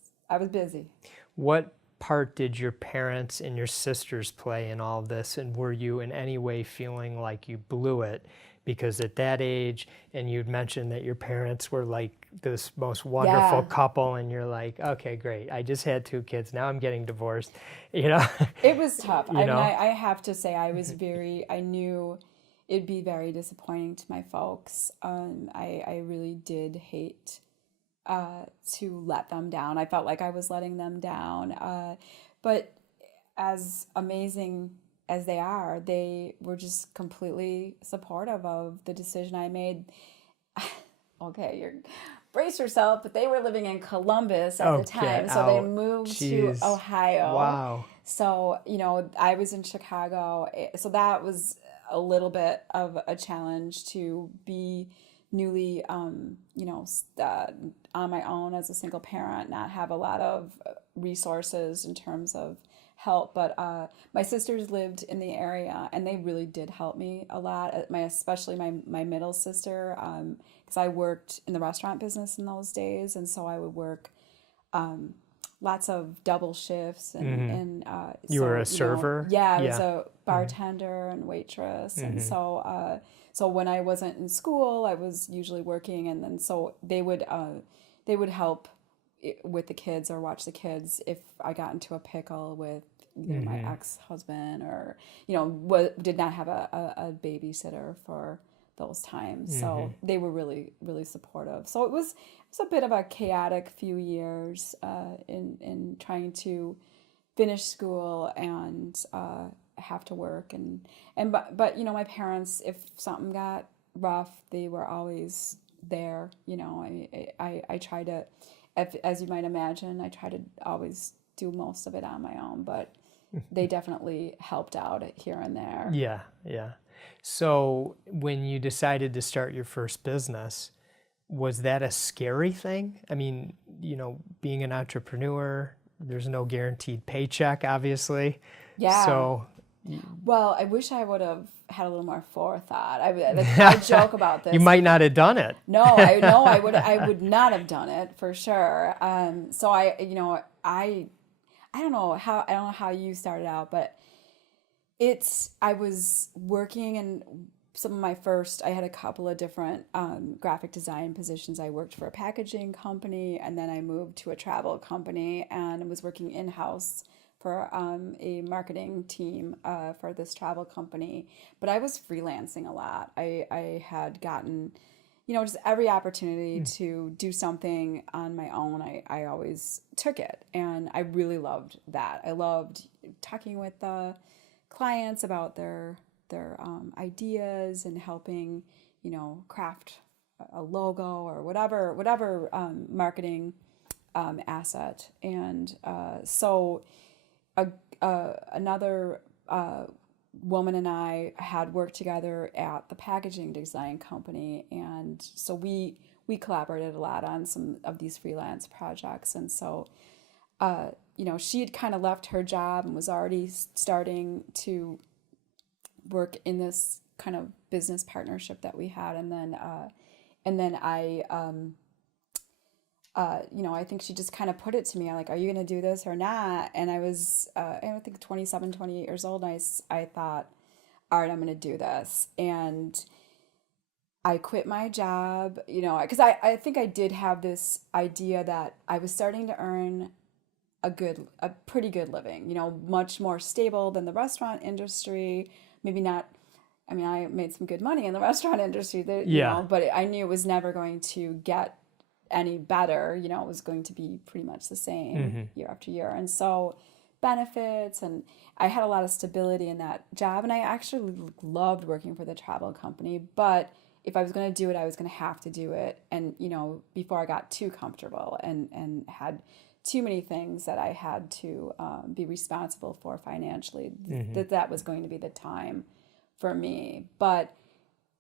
busy. What part did your parents and your sisters play in all of this? And were you in any way feeling like you blew it? Because at that age, and you'd mentioned that your parents were like this most wonderful Yeah. couple, and you're like, okay, great. I just had 2 kids. Now I'm getting divorced. You know, It was tough. you know. I have to say, I knew it'd be very disappointing to my folks. I really did hate to let them down. I felt like I was letting them down. But as amazing as they were just completely supportive of the decision I made. Okay, you're brace yourself, but they were living in Columbus at the time, so they moved to Ohio. Wow. So, I was in Chicago, so that was a little bit of a challenge to be newly, on my own as a single parent, not have a lot of resources in terms of help. But my sisters lived in the area, and they really did help me a lot. Especially my middle sister, because I worked in the restaurant business in those days, and so I would work lots of double shifts, and you were a server. I was a bartender and waitress, and so when I wasn't in school, I was usually working, and then so they would help with the kids or watch the kids if I got into a pickle with either my ex-husband or did not have a babysitter for those times. So they were really, really supportive. So it was a bit of a chaotic few years in trying to finish school and have to work but my parents, if something got rough, they were always there. I try to, as you might imagine, I try to always do most of it on my own, but they definitely helped out here and there. Yeah, yeah. So when you decided to start your first business, was that a scary thing? I mean, being an entrepreneur, there's no guaranteed paycheck, obviously. Yeah. So, well, I wish I would have had a little more forethought. I joke about this. You might not have done it. No, I would not have done it for sure. So I don't know how you started out, but I was working in some of my first, I had a couple of different graphic design positions. I worked for a packaging company, and then I moved to a travel company, and I was working in-house for a marketing team for this travel company. But I was freelancing a lot. I had gotten, just every opportunity to do something on my own. I always took it, and I really loved that. I loved talking with the clients about their ideas and helping, craft a logo or whatever marketing asset. And so another woman and I had worked together at the packaging design company, and so we collaborated a lot on some of these freelance projects. And so she had kind of left her job and was already starting to work in this kind of business partnership that we had, and then I I think she just kind of put it to me, like, are you going to do this or not? And I was I don't think 27, 28 years old, and I thought, all right, I'm going to do this. And I quit my job, because I think I did have this idea that I was starting to earn a pretty good living, much more stable than the restaurant industry. Maybe not, I mean, I made some good money in the restaurant industry, but I knew it was never going to get any better. It was going to be pretty much the same year after year. And so benefits, and I had a lot of stability in that job, and I actually loved working for the travel company. But if I was going to do it, I was going to have to do it. And, before I got too comfortable and had too many things that I had to be responsible for financially, that was going to be the time for me. But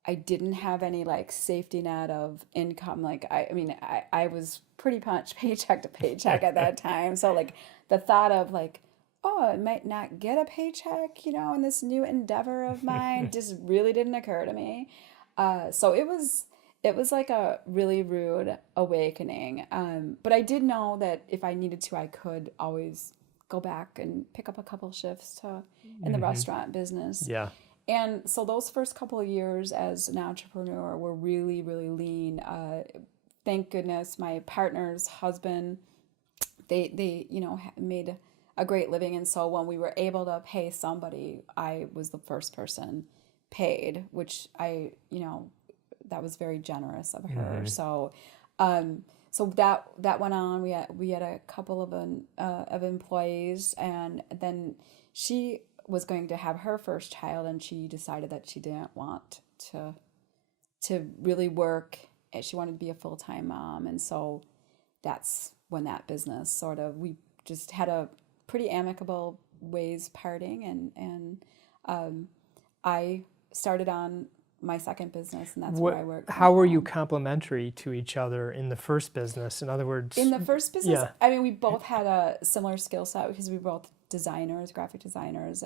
I didn't have any safety net of income. I was pretty much paycheck to paycheck at that time. So the thought of oh, I might not get a paycheck, in this new endeavor of mine just really didn't occur to me. So it was like a really rude awakening. But I did know that if I needed to, I could always go back and pick up a couple shifts in the restaurant business. Yeah. And so those first couple of years as an entrepreneur were really, really lean. Thank goodness my partner's husband, they made a great living. And so when we were able to pay somebody, I was the first person paid, which that was very generous of her. So that went on. We had a couple of employees, and then she was going to have her first child, and she decided that she didn't want to really work. She wanted to be a full-time mom, and so that's when that business we just had a pretty amicable ways parting, and I started on my second business, and that's where I work. How were you complementary to each other in the first business? In other words, in the first business, I mean, we both had a similar skill set because we were both designers, graphic designers.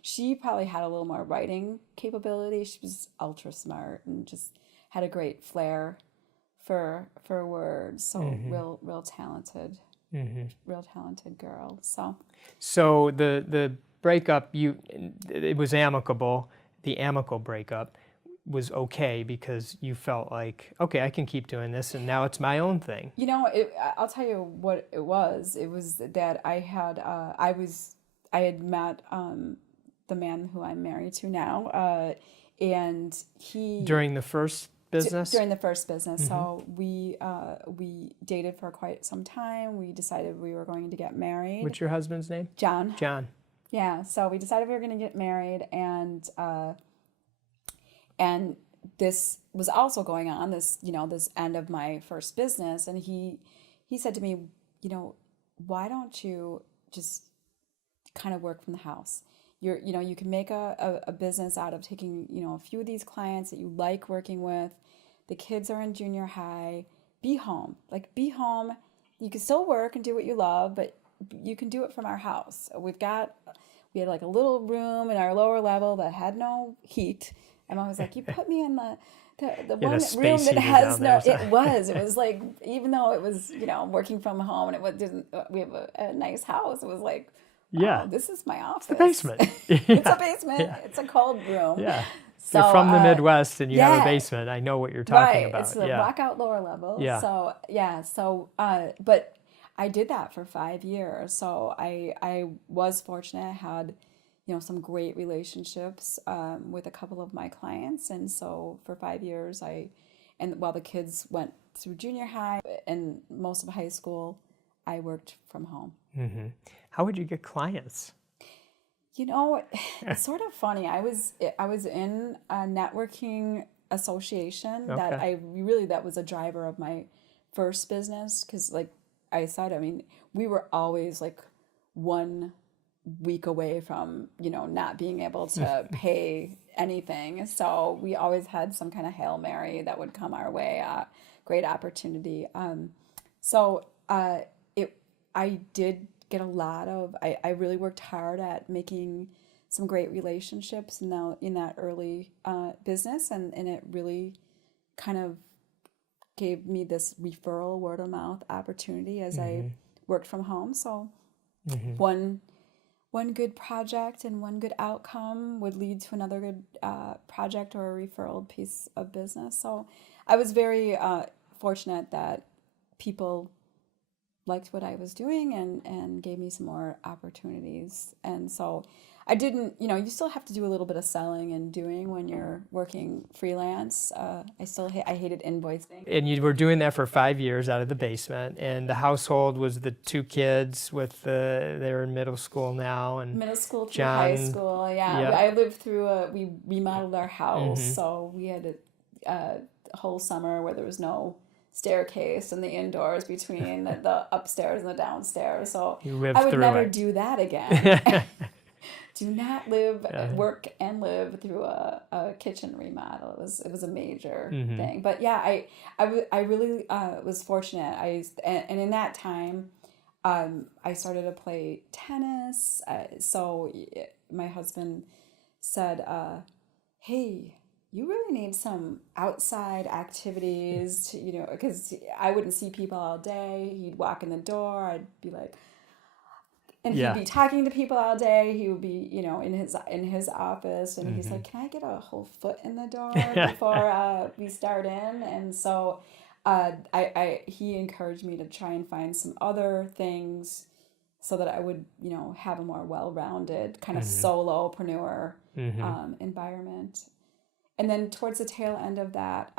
She probably had a little more writing capability. She was ultra smart and just had a great flair for words. So real talented, real talented girl. So the breakup, it was amicable. The amicable breakup was okay because you felt like, okay, I can keep doing this, and now it's my own thing. I'll tell you what it was. It was that I had met the man who I'm married to now, and he during the first business. During the first business, so we dated for quite some time. We decided we were going to get married. What's your husband's name? John. John. Yeah, so we decided we were going to get married, and this was also going on, this end of my first business, and he said to me, why don't you just kind of work from the house? You can make a business out of taking, a few of these clients that you like working with. The kids are in junior high. Be home. You can still work and do what you love, but you can do it from our house. We had like a little room in our lower level that had no heat. And I was like, you put me in the one room that has no, it was like, even though it was, working from home and we have a nice house. It was like, wow, this is my office. It's a basement. It's a basement. Yeah. It's a cold room. Yeah. So, you're from the Midwest and you have a basement. I know what you're talking about. It's the blackout lower level. Yeah. So, but I did that for 5 years. So I was fortunate. I had, some great relationships with a couple of my clients. And so for 5 years, while the kids went through junior high and most of high school, I worked from home. Mm-hmm. How would you get clients? It's sort of funny. I was in a networking association that was a driver of my first business. Because like I said, we were always like 1 week away from, not being able to pay anything. So we always had some kind of Hail Mary that would come our way, great opportunity. I did get a lot of, I really worked hard at making some great relationships in that early business. And it really kind of gave me this referral word of mouth opportunity as I worked from home. So one good project and one good outcome would lead to another good project or a referral piece of business. So I was very fortunate that people liked what I was doing and gave me some more opportunities. And so I didn't, you still have to do a little bit of selling and doing when you're working freelance. I hated invoicing. And you were doing that for 5 years out of the basement, and the household was the 2 kids they're in middle school now. And middle school through John, high school, yeah. I lived through, we remodeled our house, so we had a whole summer where there was no staircase in the indoors between the upstairs and the downstairs. So I would never do that again. Do not work and live through a kitchen remodel. It was a major thing. But yeah, I really was fortunate. And in that time, I started to play tennis. So my husband said, hey, you really need some outside activities to, because I wouldn't see people all day. He'd walk in the door. I'd be like, And he'd be talking to people all day. He would be, in his office, and he's like, "Can I get a whole foot in the door before we start in?" And so, he encouraged me to try and find some other things so that I would, have a more well-rounded kind of solopreneur environment. And then towards the tail end of that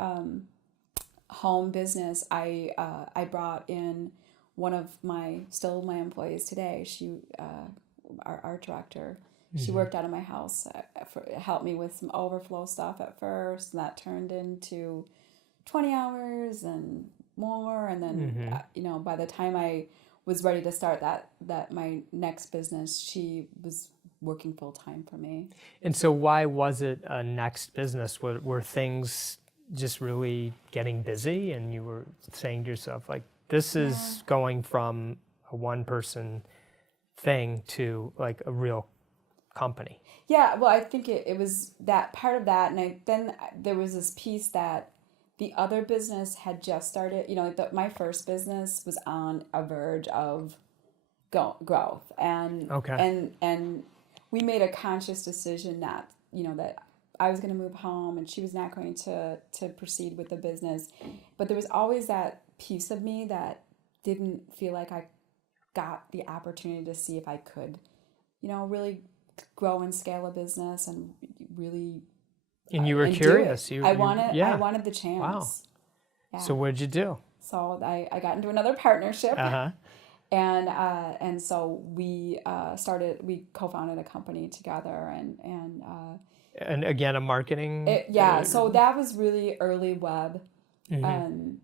home business, I brought in one of my employees today. She, our art director, she worked out of my house, helped me with some overflow stuff at first, and that turned into 20 hours and more. And then, by the time I was ready to start that my next business, she was working full time for me. And so why was it a next business? Were things just really getting busy, and you were saying to yourself, like, this is going from a one-person thing to like a real company? Yeah, well, I think it was that part of that, and then there was this piece that the other business had just started. My first business was on a verge of growth, and we made a conscious decision that that I was going to move home, and she was not going to proceed with the business. But there was always that piece of me that didn't feel like I got the opportunity to see if I could, really grow and scale a business and really. And you were curious. I wanted the chance. Wow. Yeah. So what did you do? So I got into another partnership. And so we co-founded a company together, and again, a marketing. So that was really early web. And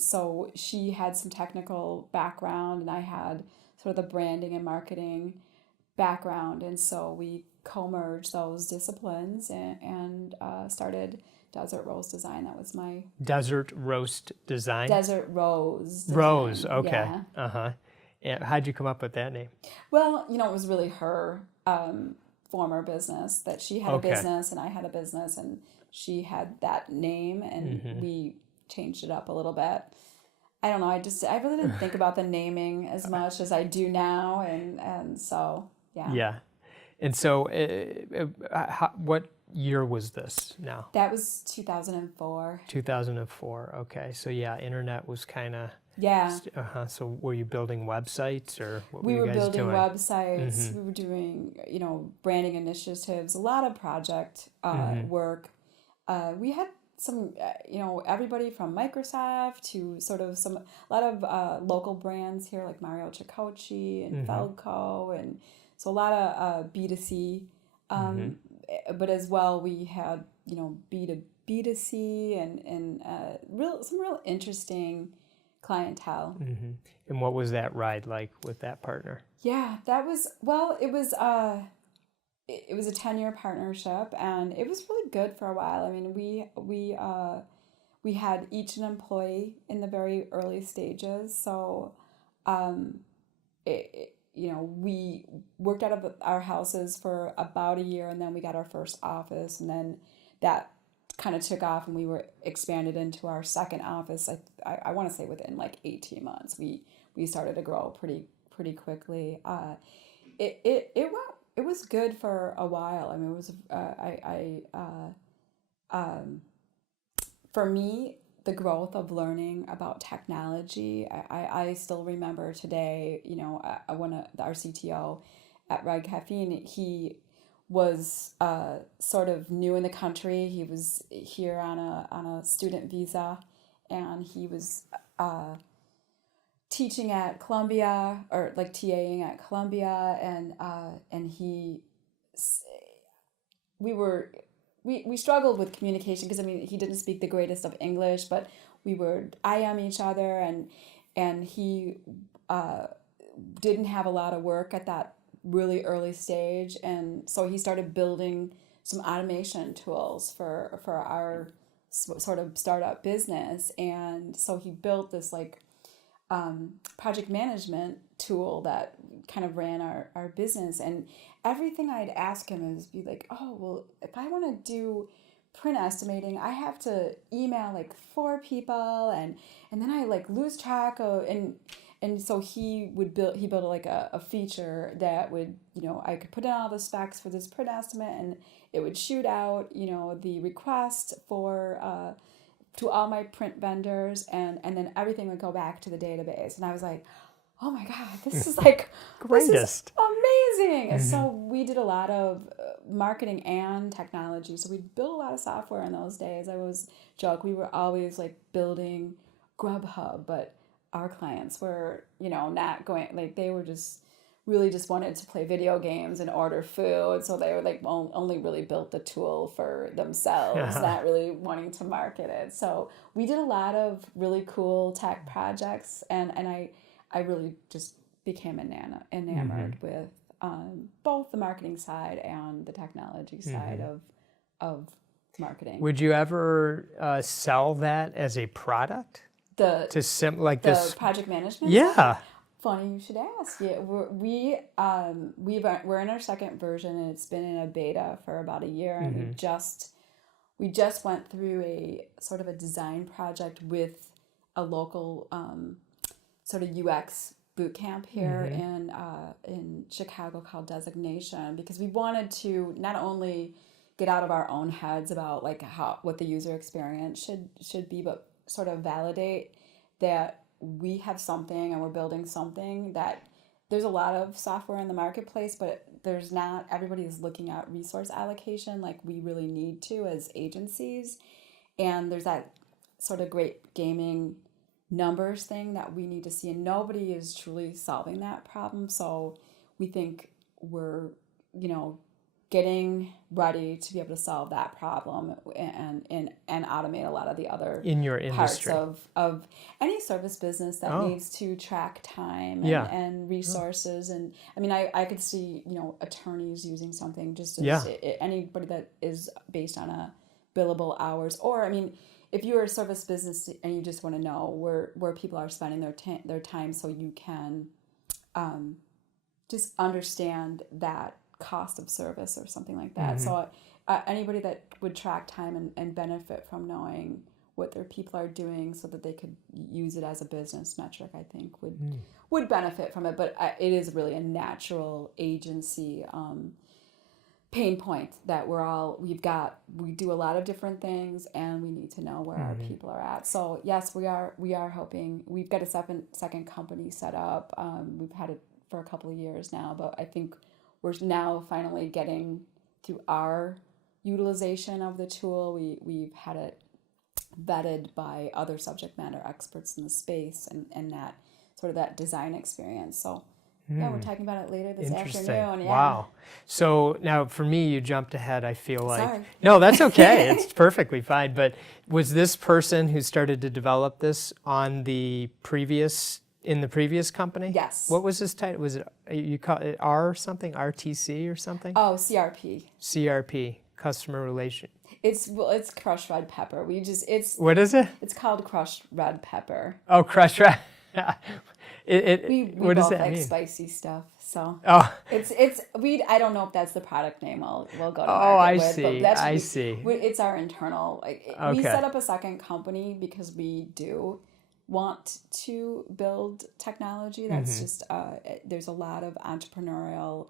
so she had some technical background, and I had sort of the branding and marketing background. And so we co-merged those disciplines and started Desert Rose Design. That was my... Desert Roast Design? Desert Rose Design. Rose, okay. Yeah. And how'd you come up with that name? Well, it was really her former business, that she had a business and I had a business, and she had that name, and we changed it up a little bit. I don't know. I really didn't think about the naming as much as I do now, and so yeah. Yeah, and so what year was this now? That was 2004. 2004. Okay, so yeah, internet was kind of. Yeah. So were you building websites, or what we were you guys building doing? websites. We were doing branding initiatives, a lot of project work. We had some everybody from Microsoft to sort of a lot of local brands here like Mario Ciccocci and Feldco, and so a lot of B2C, but as well we had B2B2C and some real interesting clientele. And what was that ride like with that partner? Yeah, that was it was a 10-year partnership, and it was really good for a while. I mean, we had each an employee in the very early stages, so we worked out of our houses for about a year, and then we got our first office, and then that kind of took off, and we were expanded into our second office. I want to say within like 18 months, we started to grow pretty quickly. It was good for a while. I mean, it was for me, the growth of learning about technology. I still remember today. Our CTO at Red Caffeine, he was sort of new in the country. He was here on a student visa, and he was teaching at Columbia, or like TAing at Columbia, and we struggled with communication because he didn't speak the greatest of English, but we would IM each other, and he didn't have a lot of work at that really early stage, and so he started building some automation tools for our sort of startup business, and so he built this project management tool that kind of ran our business. And everything I'd ask him is be like, oh, well, if I want to do print estimating, I have to email 4 people, and then I lose track of, and and so he built like a feature that would, I could put in all the specs for this print estimate, and it would shoot out, the request for to all my print vendors, and then everything would go back to the database. And I was like, oh my God, this is like, this is Greatest. amazing. And so we did a lot of marketing and technology. So we built a lot of software in those days. I always joke, we were always like building Grubhub, but our clients were, not going, like they were just really just wanted to play video games and order food. So they were like only really built the tool for themselves, not really wanting to market it. So we did a lot of really cool tech projects, and I really just became enamored with both the marketing side and the technology side of marketing. Would you ever sell that as a product? The project management? Yeah. Side? Funny you should ask. Yeah, we're in our second version, and it's been in a beta for about a year, and we just went through a sort of a design project with a local sort of UX boot camp here in Chicago called Designation, because we wanted to not only get out of our own heads about like what the user experience should be, but sort of validate that we have something and we're building something that there's a lot of software in the marketplace, but there's not, everybody is looking at resource allocation like we really need to as agencies. And there's that sort of great gaming numbers thing that we need to see, and nobody is truly solving that problem. So we think we're, getting ready to be able to solve that problem and automate a lot of the other in your industry parts of any service business that needs to track time and resources. And I mean, I could see, attorneys using something just as anybody that is based on a billable hours, or I mean, if you're a service business and you just want to know where people are spending their time, so you can just understand that cost of service or something like that. So anybody that would track time and benefit from knowing what their people are doing so that they could use it as a business metric, I think would benefit from it. But it is really a natural agency pain point that we do a lot of different things, and we need to know where our people are at. So yes, we are helping. We've got a second company set up. We've had it for a couple of years now, but I think we're now finally getting through our utilization of the tool. We've had it vetted by other subject matter experts in the space, and that sort of that design experience. So we're talking about it later this afternoon. Yeah. Wow. So now for me, you jumped ahead, I feel like. Sorry. No, that's okay. It's perfectly fine. But was this person who started to develop this in the previous company? Yes. What was his title? Was it, you call it R something? RTC or something? Oh, CRP. CRP, customer relation. It's crushed red pepper. What is it? It's called crushed red pepper. Oh, crushed red. We what does both that like mean? Spicy stuff. So Oh. I don't know if that's the product name we'll go to Oh, market I with. see. But that should I be, see. It's our internal. We Okay. set up a second company because we do want to build technology. That's just there's a lot of entrepreneurial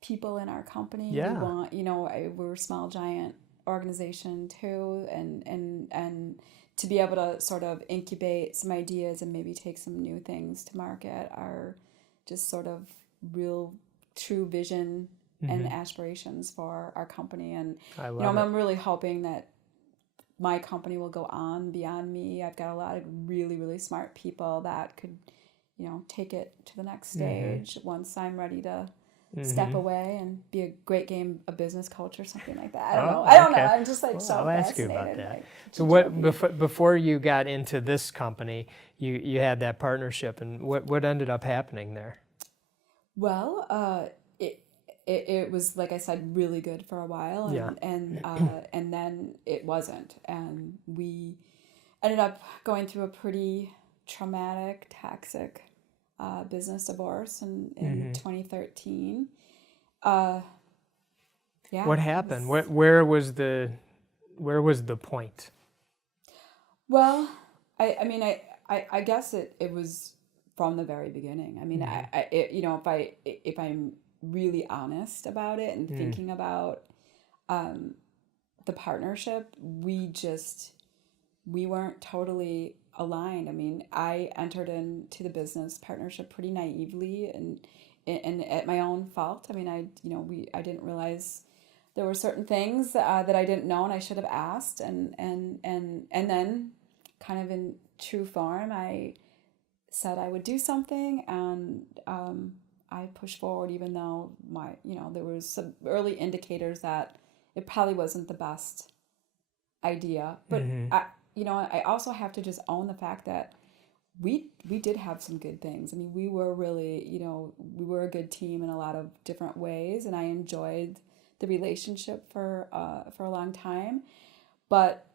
people in our company. Yeah. We want, we're a small giant organization too, and to be able to sort of incubate some ideas and maybe take some new things to market are just sort of real true vision and aspirations for our company. And I love I'm really hoping that my company will go on beyond me. I've got a lot of really, really smart people that could, take it to the next stage once I'm ready to step away and be a great game of business coach or something like that. I don't know. I'm just like so I'll ask you fascinated. about that. Like, So what before you got into this company, you had that partnership, and what ended up happening there? Well, it was, like I said, really good for a while, and then it wasn't, and we ended up going through a pretty traumatic, toxic business divorce in 2013. What happened? Where was the point? Well, I mean, I guess it was from the very beginning. I mean, if I'm really honest about it and thinking about the partnership, we weren't totally aligned. I mean, I entered into the business partnership pretty naively and at my own fault. I mean, I didn't realize there were certain things that I didn't know and I should have asked, and then kind of in true form, I said I would do something, and I pushed forward even though there was some early indicators that it probably wasn't the best idea. But I also have to just own the fact that we did have some good things. I mean, we were really, we were a good team in a lot of different ways, and I enjoyed the relationship for a long time. But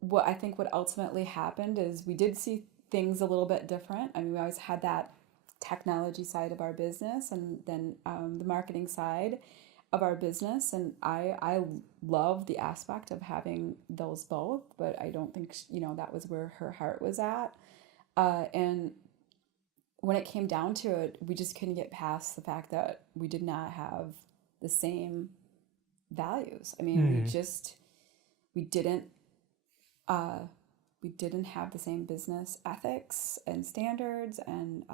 what ultimately happened is we did see things a little bit different. I mean, we always had that technology side of our business, and then the marketing side of our business, and I love the aspect of having those both, but I don't think that was where her heart was at, and when it came down to it, we just couldn't get past the fact that we did not have the same values. I mean, we didn't have the same business ethics and standards, and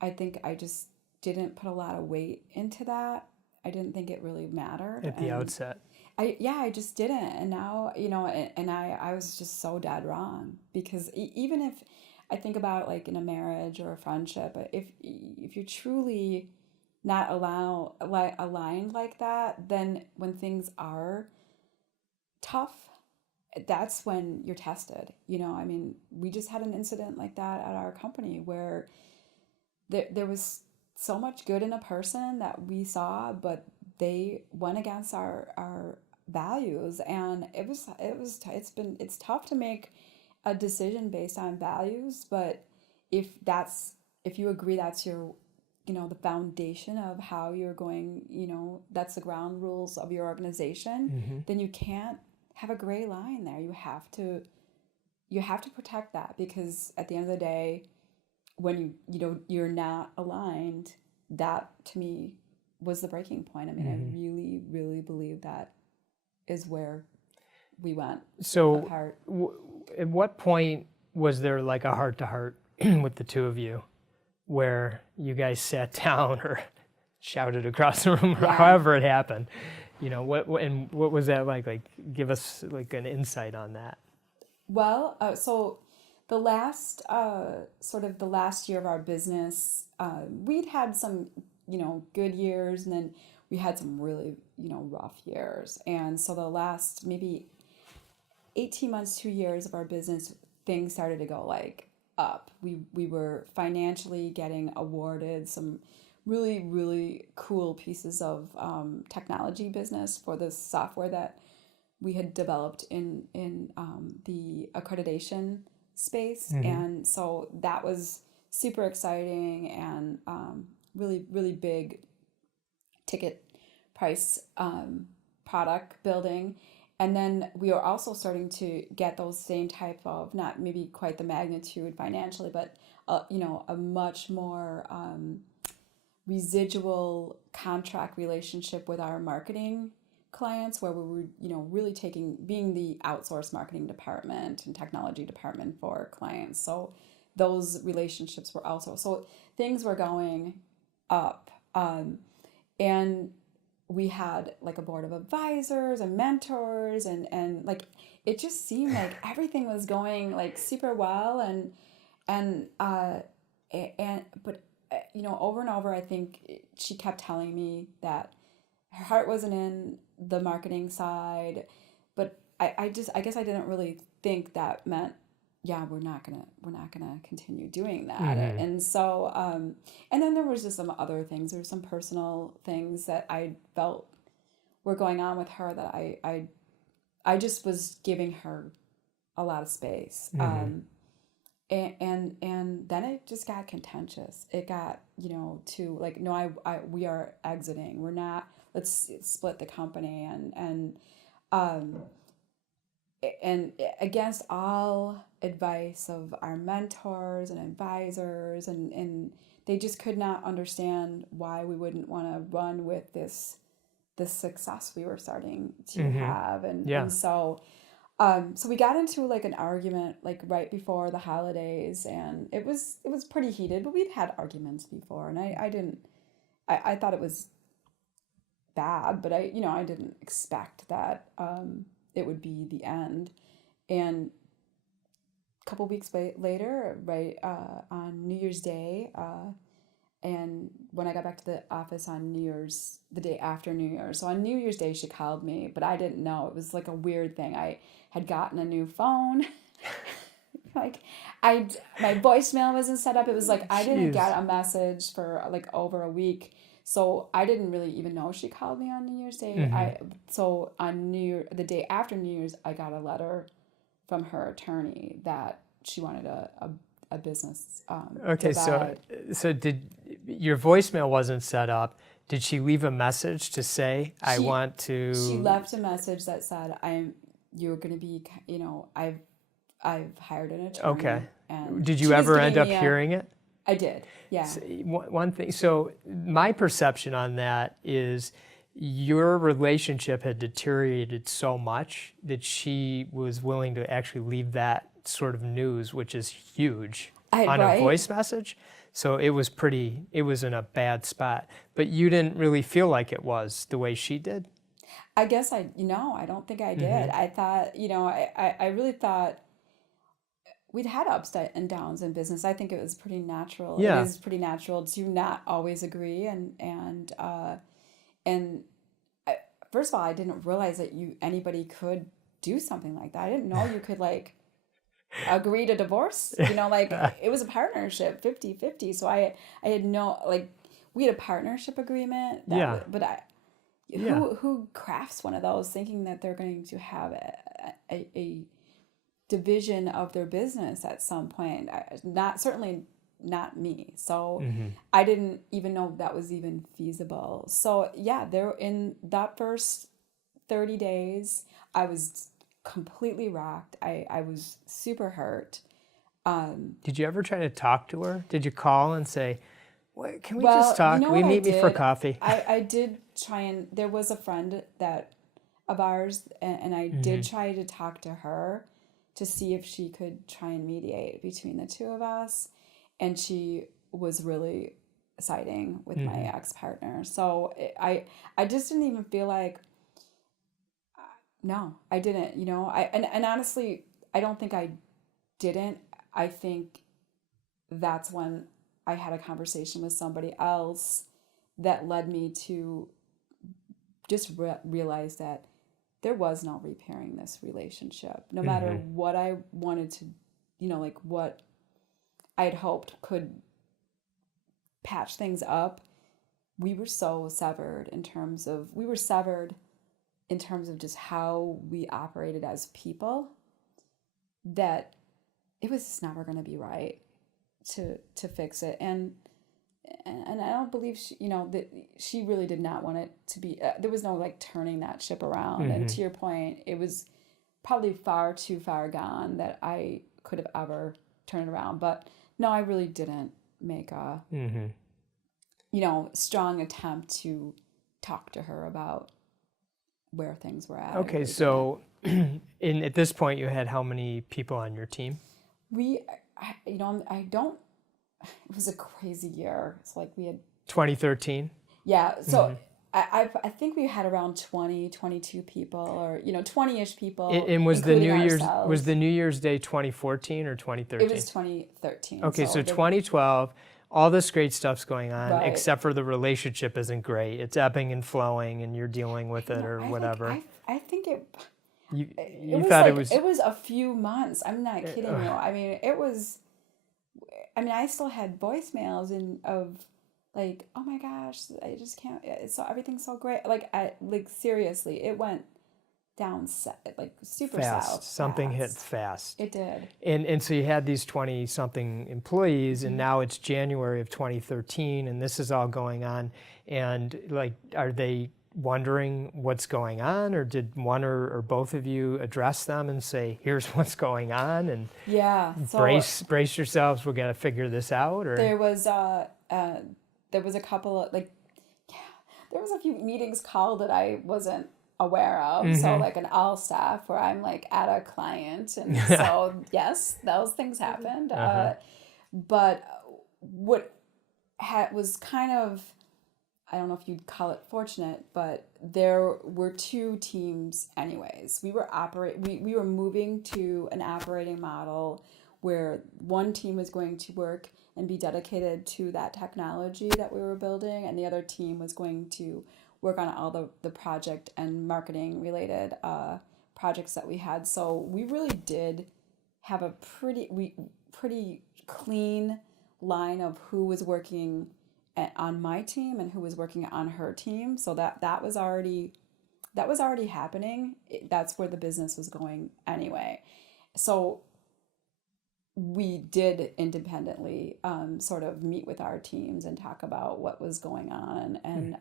I think I just didn't put a lot of weight into that. I didn't think it really mattered at the outset. I just didn't. And now, and I was just so dead wrong, because even if I think about like in a marriage or a friendship, if you're truly not aligned like that, then when things are tough, that's when you're tested. I mean, we just had an incident like that at our company where there was so much good in a person that we saw, but they went against our values, and it's tough to make a decision based on values. But if you agree that's your the foundation of how you're going, that's the ground rules of your organization, then you can't have a gray line there. You have to protect that, because at the end of the day, when you're not aligned, that to me was the breaking point. I mean, I really, really believe that is where we went apart. At what point was there like a heart-to-heart with the two of you, where you guys sat down or shouted across the room, or however it happened? What was that like? Like, give us like an insight on that. Well, so the last the last year of our business, we'd had some good years, and then we had some really rough years. And so the last maybe 18 months, 2 years of our business, things started to go like up. We were financially getting awarded some really, really cool pieces of technology business for the software that we had developed in the accreditation space. And so that was super exciting, and really, really big ticket price product building. And then we are also starting to get those same type of, not maybe quite the magnitude financially, but a much more residual contract relationship with our marketing clients, where we were really being the outsourced marketing department and technology department for clients. So those relationships were also, so things were going up, and we had like a board of advisors and mentors, and like it just seemed like everything was going like super well, but over and over, I think she kept telling me that her heart wasn't in the marketing side, but I guess I didn't really think that meant, we're not gonna continue doing that. And so and then there was just some other things. There were some personal things that I felt were going on with her that I just was giving her a lot of space. And then it just got contentious. It got to like, no, we are exiting. We're not. Let's split the company, and and against all advice of our mentors and advisors, and they just could not understand why we wouldn't want to run with this success we were starting to have. And so so we got into like an argument like right before the holidays, and it was pretty heated, but we'd had arguments before, and I thought it was bad, but I didn't expect that it would be the end. And a couple weeks later, right on New Year's Day, and when I got back to the office on the day after New Year's, so on New Year's Day she called me, but I didn't know. It was like a weird thing. I had gotten a new phone. Like my voicemail wasn't set up. It was like I didn't get a message for like over a week. So I didn't really even know she called me on New Year's Day. So on the day after New Year's, I got a letter from her attorney that she wanted a business divide. So did your voicemail wasn't set up? Did she leave a message to say, I want to? She left a message that said, you're going to be, I've hired an attorney. Okay. And did you ever end up hearing it? I did, yeah. So, one thing, so my perception on that is your relationship had deteriorated so much that she was willing to actually leave that sort of news, which is huge, on a voice message. So it was in a bad spot. But you didn't really feel like it was the way she did? I guess I don't think I did. I thought, I really thought we'd had ups and downs in business. I think it was pretty natural. Yeah. It is pretty natural to not always agree. And first of all, I didn't realize that anybody could do something like that. I didn't know you could like agree to divorce. It was a partnership, 50-50. So I had we had a partnership agreement. Who crafts one of those thinking that they're going to have a division of their business at some point? Certainly not me. So I didn't even know that was even feasible. So yeah, there in that first 30 days, I was completely rocked. I was super hurt. Did you ever try to talk to her? Did you call and say, "Wait, can we just talk? We meet me for coffee?" I did try, and there was a friend of ours, and I did try to talk to her to see if she could try and mediate between the two of us. And she was really siding with my ex-partner. So I just didn't even feel like, no, I didn't, and honestly, I don't think I didn't. I think that's when I had a conversation with somebody else that led me to just realize that there was no repairing this relationship. No matter what I wanted to, what I had hoped could patch things up, we were so severed in terms of just how we operated as people, that it was just never going to be right to fix it. And I don't believe that she really did not want it to be. There was no like turning that ship around. And to your point, it was probably far too far gone that I could have ever turned it around. But no, I really didn't make a strong attempt to talk to her about where things were at. Okay, so at this point, you had how many people on your team? It was a crazy year. It's like we had 2013. Yeah. So I think we had around 22 people, or 20-ish people. And was the ourselves. New Year's Day 2014 or 2013? It was 2013. Okay, so 2012, all this great stuff's going on, Right. except for the relationship isn't great. It's ebbing and flowing, and you're dealing with it or whatever. I think it. You it thought was it was. It was a few months. I'm not kidding you. I mean, it was. I mean, I still had voicemails of like, oh my gosh, I just can't. Everything's so great. Like seriously, it went down like super fast. south. Something hit fast. It did. And so you had these 20-something employees, and now it's January of 2013, and this is all going on. And like, are they wondering what's going on, or did one or both of you address them and say, here's what's going on, and Yeah. So brace yourselves, we're going to figure this out? Or there was a couple of there was a few meetings called that I wasn't aware of. So like an all staff where I'm like at a client, and so yes, those things happened. But what was kind of, I don't know if you'd call it fortunate, but there were two teams anyways. We were moving to an operating model where one team was going to work and be dedicated to that technology that we were building, and the other team was going to work on all the project and marketing related projects that we had. So we really did have a pretty clean line of who was working on my team and who was working on her team. So that was already happening. That's where the business was going anyway. So we did independently sort of meet with our teams and talk about what was going on. And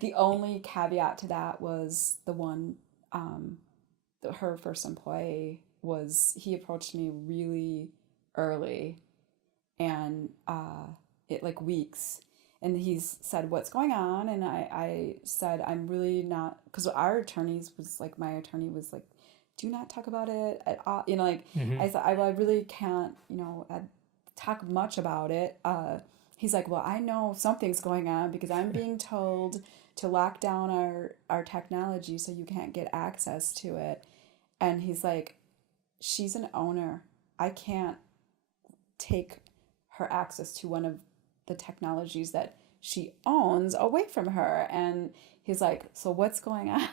the only caveat to that was the one, her first employee he approached me really early, and it like weeks. And he said, what's going on? And I said, I'm really not, because our attorneys was like, my attorney was like, do not talk about it at all. You know, like I said, I really can't, talk much about it. He's like, well, I know something's going on because I'm being told to lock down our technology so you can't get access to it. And he's like, she's an owner. I can't take her access to one of the technologies that she owns away from her. And he's like, so what's going on?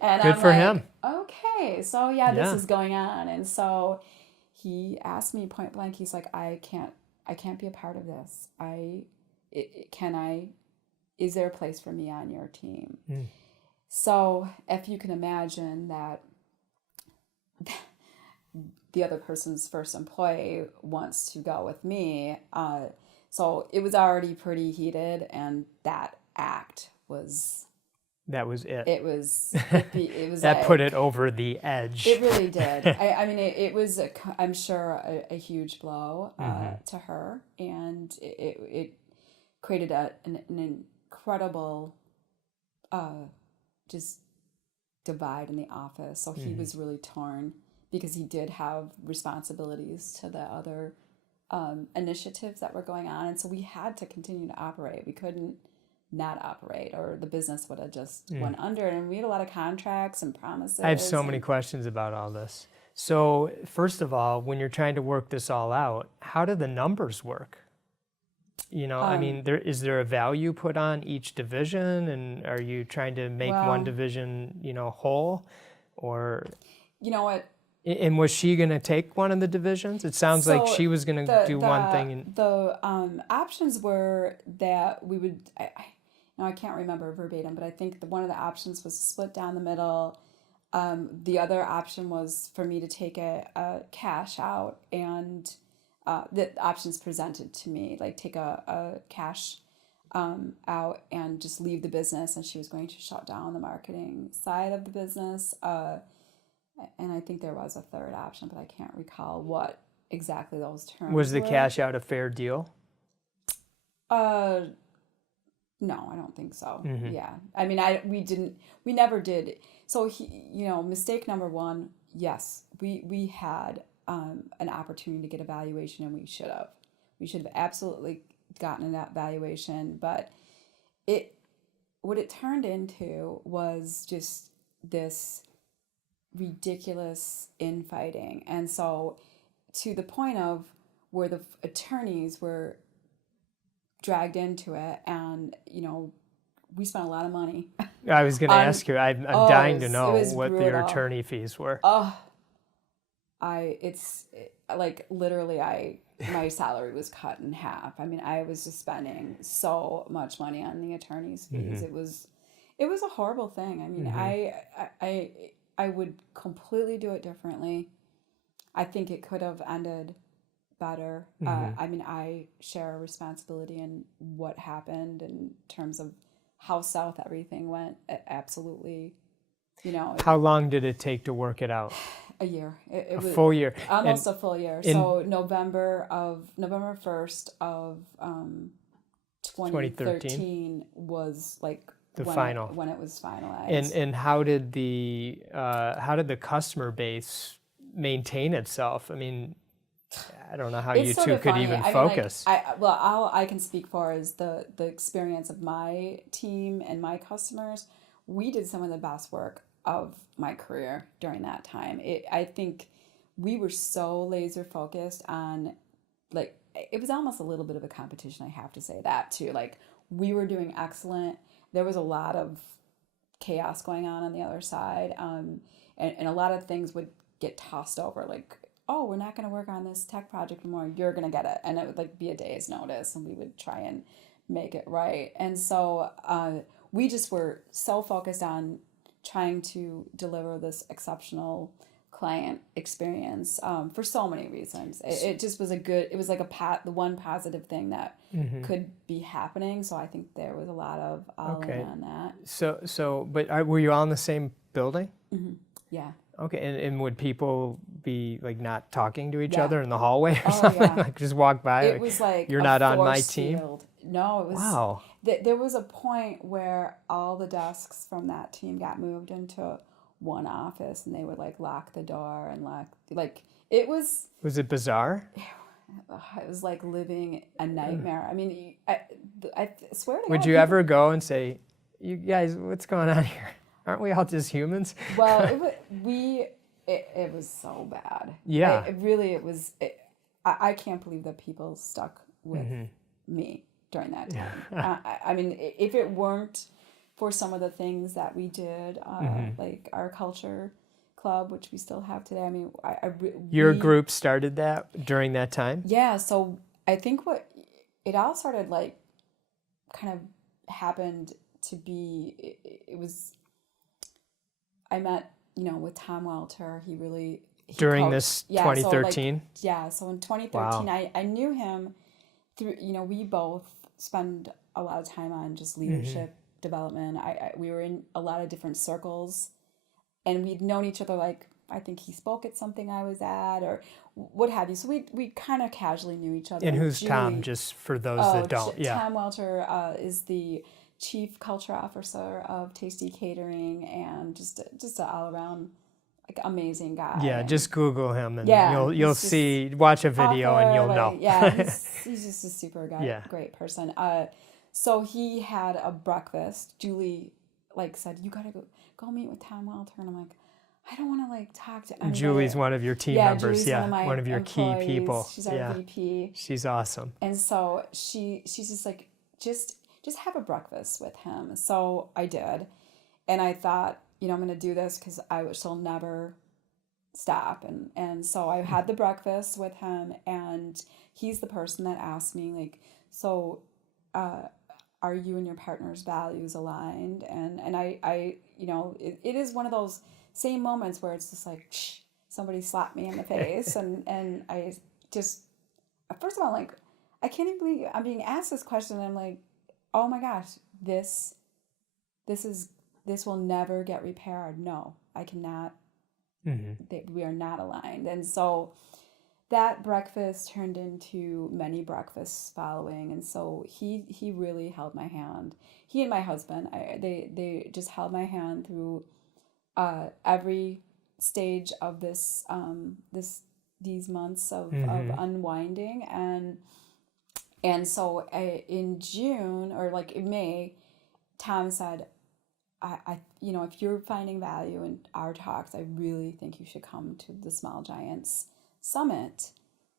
And good I'm for like, him. okay, so this is going on. And so he asked me point blank, he's like, I can't be a part of this. Is there a place for me on your team? So if you can imagine that the other person's first employee wants to go with me, so it was already pretty heated, and that act was... That was it. It was that like, put it over the edge. It really did. I mean, it was, I'm sure, a huge blow to her, and it created an incredible just divide in the office. So he was really torn because he did have responsibilities to the other initiatives that were going on, and so we had to continue to operate. We couldn't not operate, or the business would have just went under. And we had a lot of contracts and promises. I have so many questions about all this. So first of all, when you're trying to work this all out, how do the numbers work? I mean, is there a value put on each division, and are you trying to make one division, whole, or? You know what? And was she going to take one of the divisions? It sounds like she was going to do one thing. And the options were that we would... Now I can't remember verbatim, but I think one of the options was split down the middle. The other option was for me to take a cash out, and the options presented to me, like take a cash out and just leave the business, and she was going to shut down the marketing side of the business. And I think there was a third option, but I can't recall what exactly those terms was the were. cash out a fair deal? No, I don't think so. Yeah. I mean, we never did. So mistake number one, yes, we had an opportunity to get a valuation, and we should have absolutely gotten that valuation. But what it turned into was just this ridiculous infighting. And so to the point of where the attorneys were dragged into it, and we spent a lot of money. I was going to ask you. I'm dying to know what brutal. your attorney fees were. Like literally, my salary was cut in half. I mean, I was just spending so much money on the attorney's fees. It was a horrible thing. I mean, I would completely do it differently. I think it could have ended better. I mean, I share a responsibility in what happened in terms of how south everything went, absolutely, How long did it take to work it out? a year. It A was full year. almost a full year. in- So November 1st of 2013 was like The when final. when it was finalized. And how did the customer base maintain itself? I mean, I don't know how It's you sort two of could funny. even I mean, focus. all I can speak for is the experience of my team and my customers. We did some of the best work of my career during that time. I think we were so laser focused on, like, it was almost a little bit of a competition. I have to say that too. Like, we were doing excellent. There was a lot of chaos going on the other side, and a lot of things would get tossed over, like, oh, we're not going to work on this tech project anymore, you're going to get it, and it would like be a day's notice, and we would try and make it right. And so we just were so focused on trying to deliver this exceptional client experience for so many reasons. It just was it was like the one positive thing that could be happening. So I think there was a lot of all in on that. But were you all in the same building? Yeah. Okay, and would people be like not talking to each Yeah. other in the hallway or Oh, something? yeah. Like just walk by? It was like you're a not on my force team? field. No, it was. Wow. There was a point where all the desks from that team got moved into one office, and they would like lock the door and it was. Was it bizarre? It was like living a nightmare. I mean, I swear to God. Would you ever go and say, "You guys, what's going on here? Aren't we all just humans?" Well, it was so bad. Yeah. It was. I can't believe that people stuck with me during that time. I mean, if it weren't for some of the things that we did, like our culture club, which we still have today. I mean, Your group started that during that time? Yeah. So I think it all started like kind of happened to be, it was, I met, with Tom Welter. He During coached. this Yeah, 2013? So in 2013, I knew him through, we both spend a lot of time on just leadership development. We were in a lot of different circles, and we'd known each other, like, I think he spoke at something I was at or what have you. So we kind of casually knew each other. And who's Julie, Tom, just for those that don't? Yeah. Tom Welter is the Chief Culture Officer of Tasty Catering, and just an all-around like amazing guy. Yeah, just Google him and Yeah, you'll see, watch a video and you'll know. Yeah, he's just a super guy, Yeah. great person. So he had a breakfast. Julie said, you gotta go meet with Tom Welter, and I'm like, I don't want to talk to anybody. Julie's one of your team members. Julie's Yeah, one of your employees. key people. She's our VP. She's awesome. And so she's just like, just have a breakfast with him. So I did, and I thought, I'm going to do this because I shall never stop. And so I had the breakfast with him, and he's the person that asked me, so are you and your partner's values aligned? And I it is one of those same moments where it's just like, somebody slapped me in the face. and I just, first of all, I can't even believe I'm being asked this question. And I'm like, oh my gosh, this will never get repaired. No, I cannot. We are not aligned. And so that breakfast turned into many breakfasts following. And so he really held my hand. He and my husband, they just held my hand through every stage of these months of unwinding. And so in June or in May, Tom said, if you're finding value in our talks, I really think you should come to the Small Giants Summit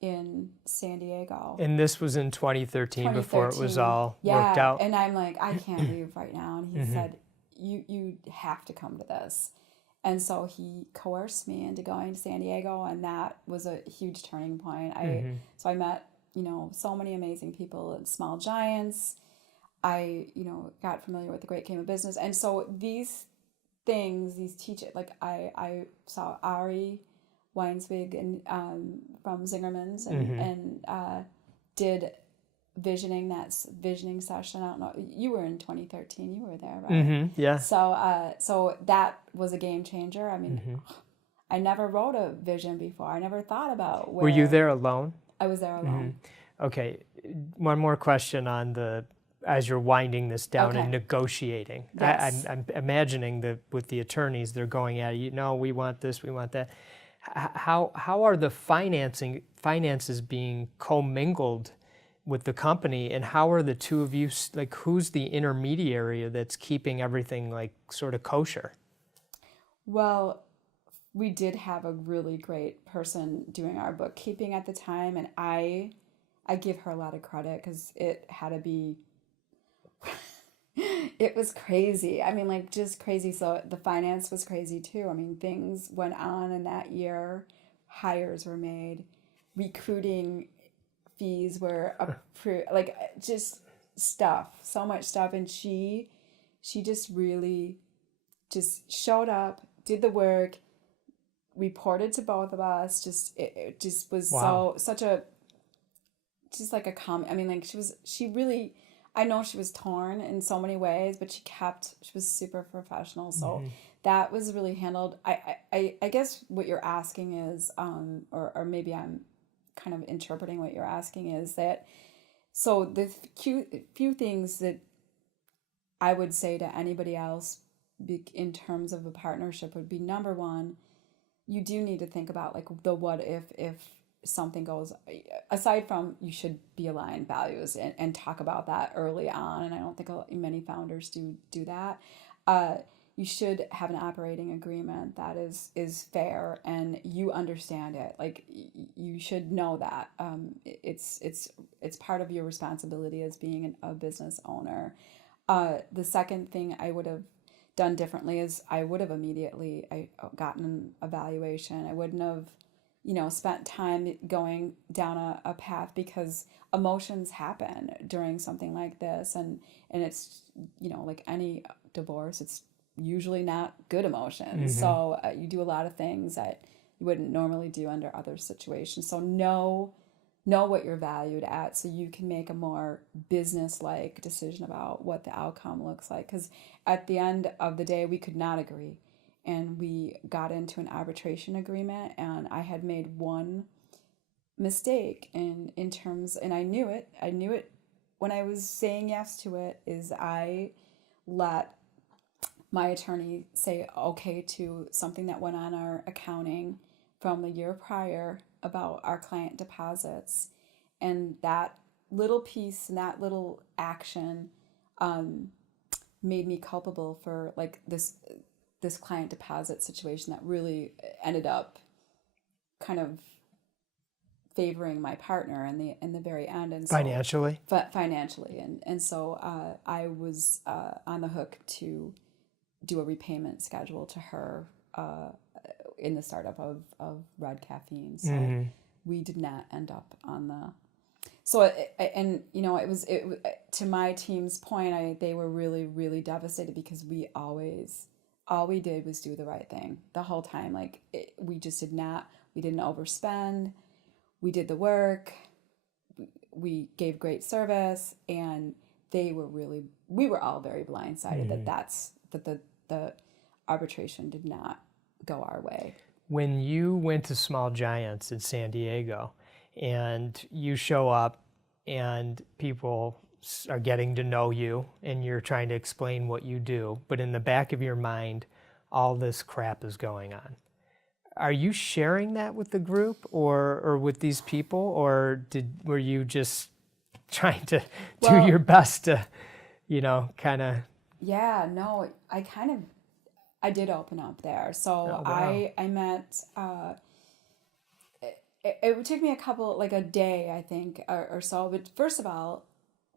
in San Diego. And this was in 2013 before it was all worked out. And I'm like, I can't leave right now. And he said, you have to come to this. And so he coerced me into going to San Diego, and that was a huge turning point. So I met, so many amazing people at Small Giants. I, got familiar with the great game of business. And so these things, these teachers, I saw Ari Weinswig and from Zingerman's and did visioning session. I don't know. You were in 2013. You were there, right? Mm-hmm. Yeah. So that was a game changer. I mean, I never wrote a vision before. I never thought about where. Were you there alone? I was there alone. Okay. One more question as you're winding this down Okay. and negotiating. Yes. I'm imagining that with the attorneys, they're going at you. No, we want this, we want that. How are the finances being commingled with the company, and how are the two of you, like, who's the intermediary that's keeping everything like sort of kosher? Well, we did have a really great person doing our bookkeeping at the time, and I give her a lot of credit because it had to be. It was crazy. I mean, like, just crazy. So the finance was crazy too. I mean, things went on in that year. Hires were made, recruiting fees were approved, like, just stuff, so much stuff. And she just really just showed up, did the work, reported to both of us. It just was such a, just like a comment. I mean, like, she really, I know she was torn in so many ways, but she was super professional. So that was really handled. I guess what you're asking is, or maybe I'm kind of interpreting what you're asking is that, so the few things that I would say to anybody else in terms of a partnership would be, number one, you do need to think about, like, the what if something goes, aside from you should be aligned values and talk about that early on. And I don't think many founders do that. You should have an operating agreement that is fair and you understand it. Like, you should know that it's part of your responsibility as being a business owner. The second thing I would have done differently is I would have immediately gotten an evaluation. I wouldn't have spent time going down a path, because emotions happen during something like this, and it's like any divorce, it's usually not good emotions. So you do a lot of things that you wouldn't normally do under other situations. So know what you're valued at, so you can make a more business-like decision about what the outcome looks like. Because at the end of the day, we could not agree, and we got into an arbitration agreement, and I had made one mistake in terms, and I knew it when I was saying yes to it, is I let my attorney say okay to something that went on our accounting from the year prior about our client deposits. And that little piece and that little action made me culpable for, like, this client deposit situation that really ended up kind of favoring my partner in the very end. And so, Financially? Financially. And so I was on the hook to do a repayment schedule to her in the startup of Red Caffeine. So we did not end up on the... So, it was to my team's point, they were really, really devastated, because all we did was do the right thing the whole time. Like, we didn't overspend. We did the work. We gave great service, and we were all very blindsided that the arbitration did not go our way. When you went to Small Giants in San Diego and you show up and people are getting to know you and you're trying to explain what you do, but in the back of your mind, all this crap is going on. Are you sharing that with the group or with these people, or were you just trying to do your best to, kind of... Yeah, no, I did open up there. So I met, it would take me a day, I think, or so. But first of all,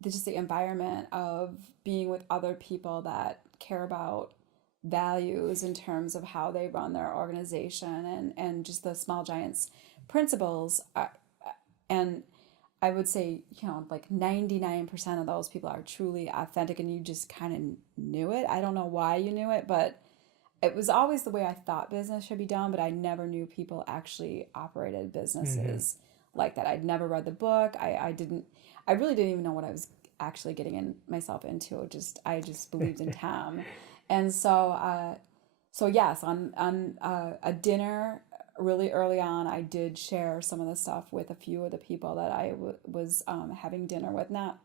just the environment of being with other people that care about values in terms of how they run their organization, and just the Small Giants principles. And I would say, 99% of those people are truly authentic, and you just kind of knew it. I don't know why you knew it, but it was always the way I thought business should be done, but I never knew people actually operated businesses like that. I'd never read the book. I really didn't even know what I was actually getting myself into. I just believed in Tom. And so yes, on a dinner really early on, I did share some of the stuff with a few of the people that I was having dinner with, not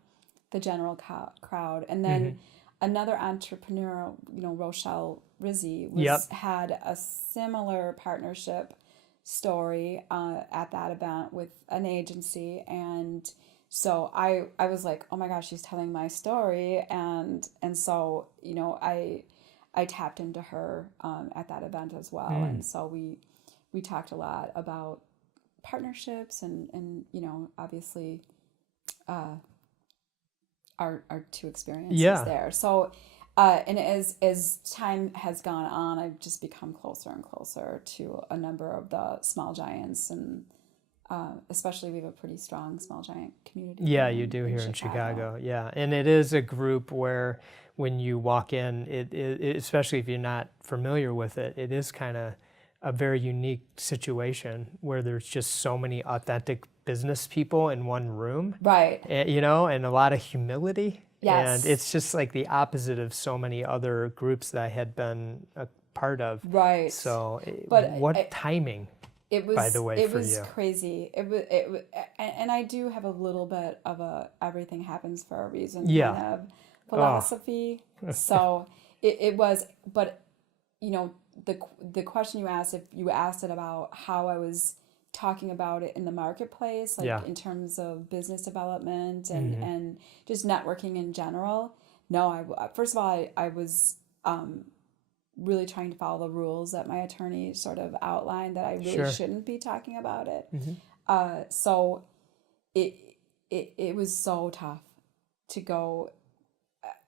the general crowd. And then another entrepreneur, Rochelle Rizzi, had a similar partnership story at that event with an agency. And so I was like, oh my gosh, she's telling my story. And so, I tapped into her at that event as well. And so we talked a lot about partnerships and obviously our two experiences there. So and as time has gone on, I've just become closer and closer to a number of the small giants, and especially we have a pretty strong small giant community. Yeah, you do here in Chicago. Yeah, and it is a group where when you walk in, it especially if you're not familiar with it, it is kind of a very unique situation where there's just so many authentic business people in one room. Right. And, and a lot of humility. Yes. And it's just like the opposite of so many other groups that I had been a part of. Right. So, But timing, it was, by the way, for you. It was crazy. It was, and I do have a little bit of everything happens for a reason kind of philosophy. So it was, but the question you asked, if you asked it about how I was talking about it in the marketplace, like in terms of business development and just networking in general. No, first of all, I was really trying to follow the rules that my attorney sort of outlined, that I really shouldn't be talking about it. So it was so tough to go.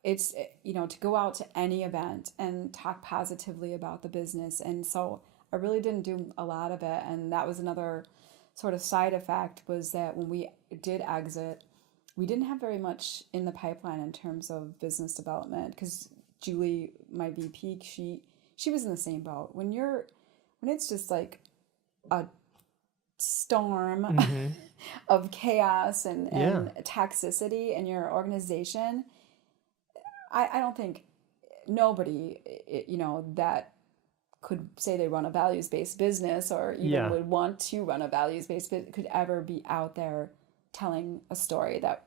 It's, to go out to any event and talk positively about the business. And so I really didn't do a lot of it. And that was another sort of side effect, was that when we did exit, we didn't have very much in the pipeline in terms of business development, because Julie, my VP, she was in the same boat. When it's just like a storm of chaos and toxicity in your organization, I don't think nobody, that could say they run a values-based business or even would want to run a values-based business could ever be out there telling a story that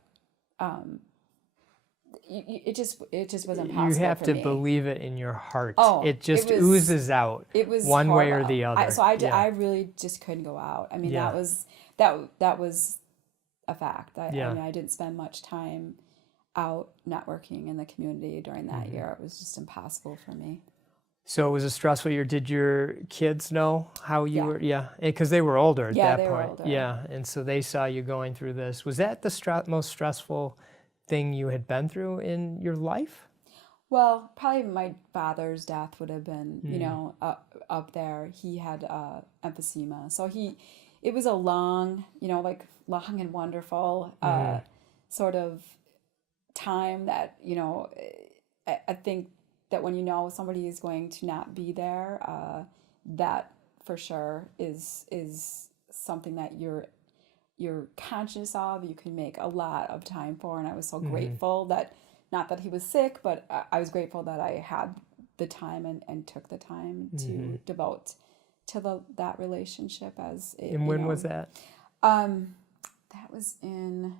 it just wasn't possible. You have for to me. believe it in your heart. Oh, it just oozes out. It was one horrible. way or the other. I really just couldn't go out. I mean, that was a fact. I mean, I didn't spend much time out networking in the community during that year. It was just impossible for me. So it was a stressful year. Did your kids know how you were? Yeah, because they were older at that point. Were older. Yeah, and so they saw you going through this. Was that the most stressful thing you had been through in your life? Well, probably my father's death would have been, up there. He had emphysema, so it was a long, long and wonderful sort of time that, I think that when somebody is going to not be there, that for sure is something that you're conscious of, you can make a lot of time for. And I was so grateful that, not that he was sick, but I was grateful that I had the time and took the time to devote to that relationship. And when was that? That was in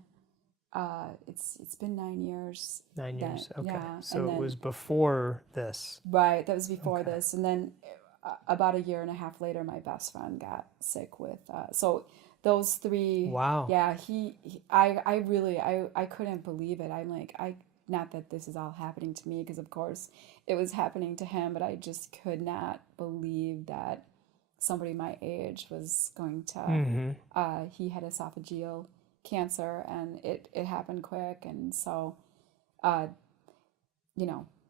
it's been 9 years. 9 years. Okay. Yeah. So it was before this. Right. That was before this. And then about a year and a half later, my best friend got sick with, so those three. Wow. Yeah. I couldn't believe it. I'm like, not that this is all happening to me, because of course it was happening to him, but I just could not believe that somebody my age was going to, he had esophageal cancer, and it happened quick. And so,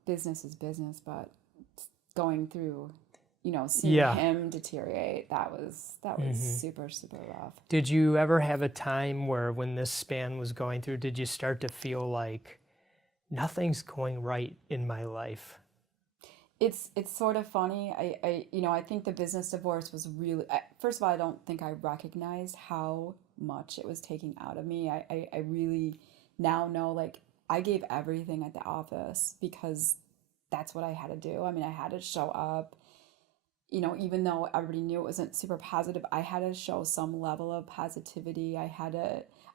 business is business, but going through, seeing him deteriorate, that was super, super rough. Did you ever have a time where, when this span was going through, did you start to feel like nothing's going right in my life? It's sort of funny. I think the business divorce was really, first of all, I don't think I recognized how much it was taking out of me. I really now know, like, I gave everything at the office because that's what I had to do. I mean, I had to show up, you know, even though everybody knew it wasn't super positive, I had to show some level of positivity. I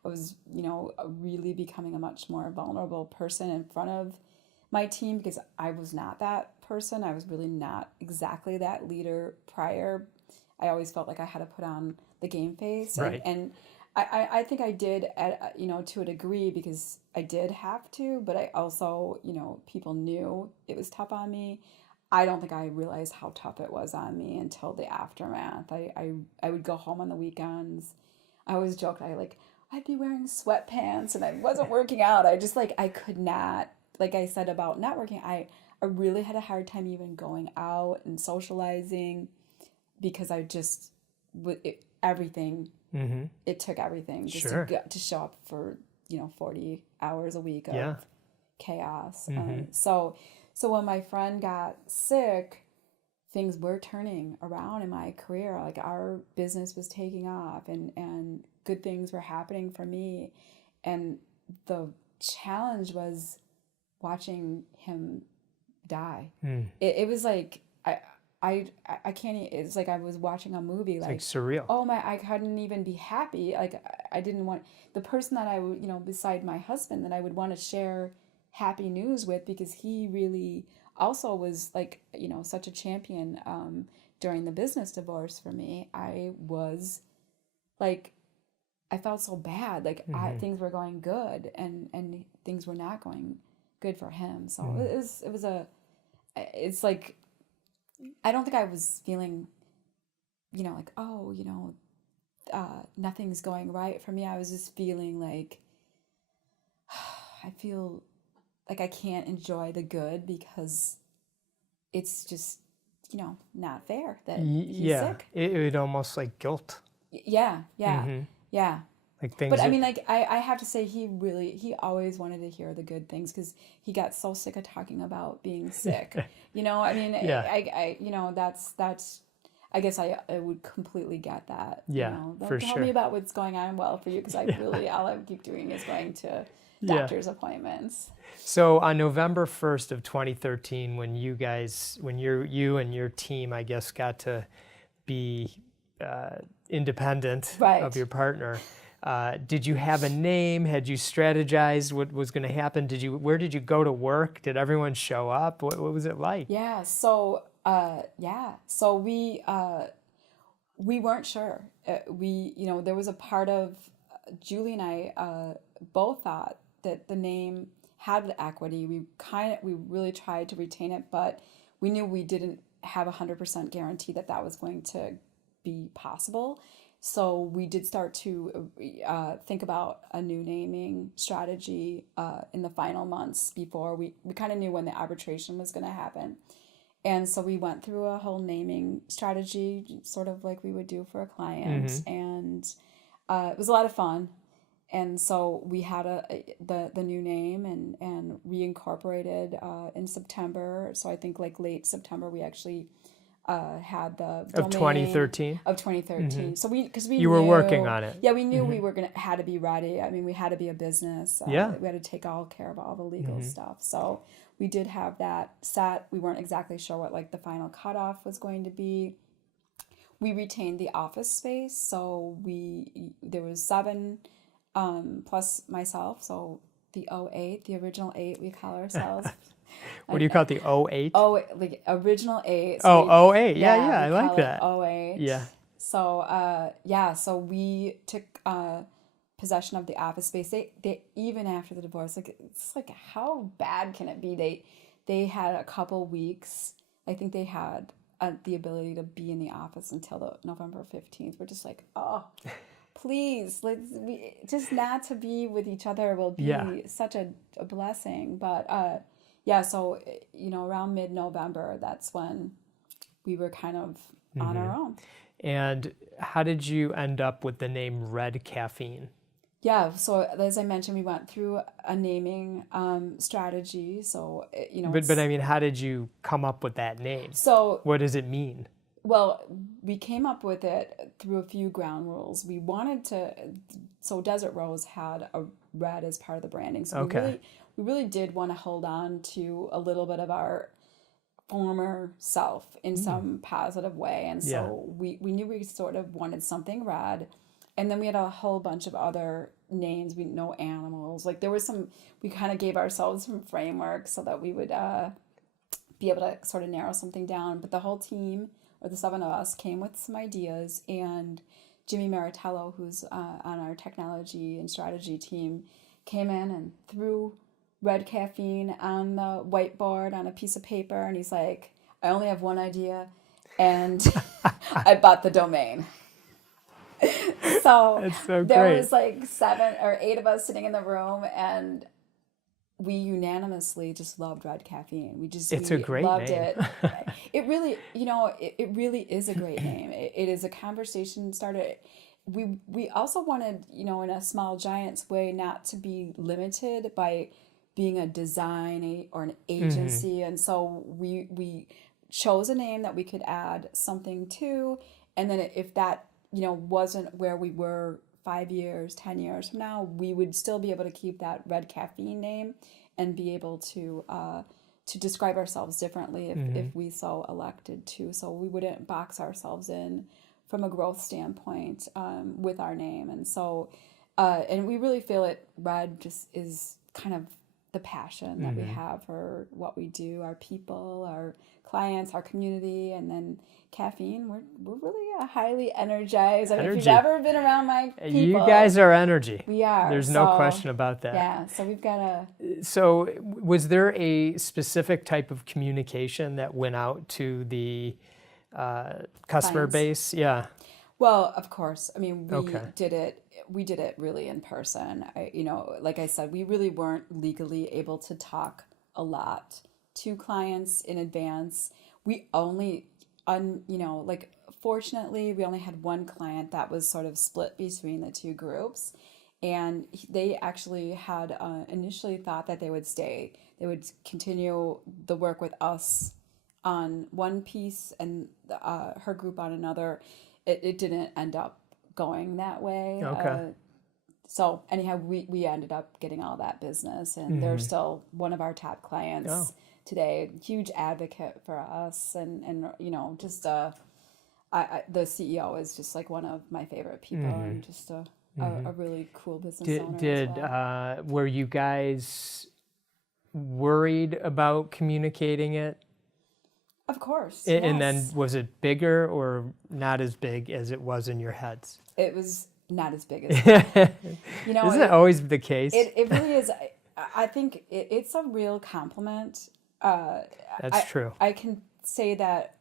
was, you know, really becoming a much more vulnerable person in front of my team because I was not that person. I was really not exactly that leader prior. I always felt like I had to put on the game face. Right. And I think I did, you know, to a degree because I did have to, but I also, you know, people knew it was tough on me. I don't think I realized how tough it was on me until the aftermath. I would go home on the weekends. I always joked, I'd be wearing sweatpants and I wasn't working out. I just I could not, like I said about not working, I really had a hard time even going out and socializing because I just, everything, it took everything just to show up for, you know, 40 hours a week of chaos. So when my friend got sick, things were turning around in my career. Like our business was taking off and good things were happening for me. And the challenge was watching him die. It was like, I can't, it's like I was watching a movie. It's like surreal. Oh my, I couldn't even be happy. Like I didn't want, the person that I would, you know, beside my husband that I would want to share happy news with, because he really also was like, you know, such a champion during the business divorce for me. I was like, I felt so bad. Like things were going good and things were not going good for him. So it's like, I don't think I was feeling, you know, like, oh, you know, nothing's going right for me. I was just feeling like, I feel like I can't enjoy the good because it's just, you know, not fair that he's sick. It almost like guilt. Yeah. Like things. But I mean, like I have to say, he always wanted to hear the good things because he got so sick of talking about being sick. You know, I mean, I you know, that's. I guess I would completely get that. Yeah, you know? for Tell sure. me about what's going on well for you, because I really all I keep doing is going to doctor's appointments. So on November 1st of 2013, when you and your team, I guess, got to be independent of your partner, did you have a name? Had you strategized what was going to happen? Where did you go to work? Did everyone show up? What was it like? Yeah. So we weren't sure. You know, there was a part of Julie and I both thought that the name had equity. We really tried to retain it, but we knew we didn't have 100% guarantee that was going to be possible. So we did start to think about a new naming strategy in the final months before we kind of knew when the arbitration was going to happen. And so we went through a whole naming strategy, sort of like we would do for a client. And it was a lot of fun. And so we had the new name and reincorporated in September. So I think like late September, we actually had the domain of 2013. Of 2013. So because we you were working on it. Yeah, we knew we were had to be ready. I mean, we had to be a business. We had to take all care of all the legal stuff. So we did have that set. We weren't exactly sure what like the final cutoff was going to be. We retained the office space, so there was 7 plus myself. So the 08, the original 8, we call ourselves. What do you call it, the 08? Oh, like original 8. So 08. Yeah, I like that. 08. Yeah. So so we took possession of the office space. They even after the divorce, like it's like how bad can it be? They had a couple weeks. I think they had the ability to be in the office until the November 15th. We're just like, oh, please, just not to be with each other will be such a blessing. But so you know, around mid-November, that's when we were kind of on our own. And how did you end up with the name Red Caffeine? Yeah, so as I mentioned, we went through a naming strategy. So you know, but I mean, how did you come up with that name? So what does it mean? Well, we came up with it through a few ground rules. We wanted to, so Desert Rose had a red as part of the branding. So Okay. we really did want to hold on to a little bit of our former self in some positive way. And Yeah. so we knew we sort of wanted something red. And then we had a whole bunch of other names. We know animals. Like there was some, we kind of gave ourselves some framework so that we would be able to sort of narrow something down. But the whole team, or the seven of us, came with some ideas. And Jimmy Maritello, who's on our technology and strategy team, came in and threw Red Caffeine on the whiteboard on a piece of paper, and he's like, I only have one idea, and I bought the domain. So That's so there great. was like 7 or 8 of us sitting in the room, and we unanimously just loved Red Caffeine. It's we a great loved name. it. It really, it really is a great name. It is a conversation starter. We also wanted, in a small giants way, not to be limited by being a design or an agency. And so we chose a name that we could add something to. And then if that, wasn't where we were 5 years, 10 years from now, we would still be able to keep that Red Caffeine name and be able to describe ourselves differently if we so elected to. So we wouldn't box ourselves in from a growth standpoint with our name. And so, and we really feel it, Red just is kind of the passion that we have for what we do, our people, our clients, our community, and then caffeine. We're really highly energized. I mean, if you've Energy. ever been around my people, You guys are energy. we are. There's no So, question about that. Yeah, so we've got a. So, was there a specific type of communication that went out to the customer Clients. base? Yeah. Well, of course. I mean, Okay. we did it really in person. Like I said, we really weren't legally able to talk a lot to clients in advance. We only, fortunately, we only had one client that was sort of split between the two groups. And they actually had initially thought that they would stay. They would continue the work with us on one piece and her group on another. It didn't end up going that way. Okay. So anyhow, we ended up getting all that business, and they're still one of our top clients today. Huge advocate for us, and just the CEO is just like one of my favorite people, and just a really cool business owner as well. Were you guys worried about communicating it? Of course. And then Yes. was it bigger or not as big as it was in your heads? It was not as big as Isn't that always the case? It really is. I think it's a real compliment. That's true. I can say that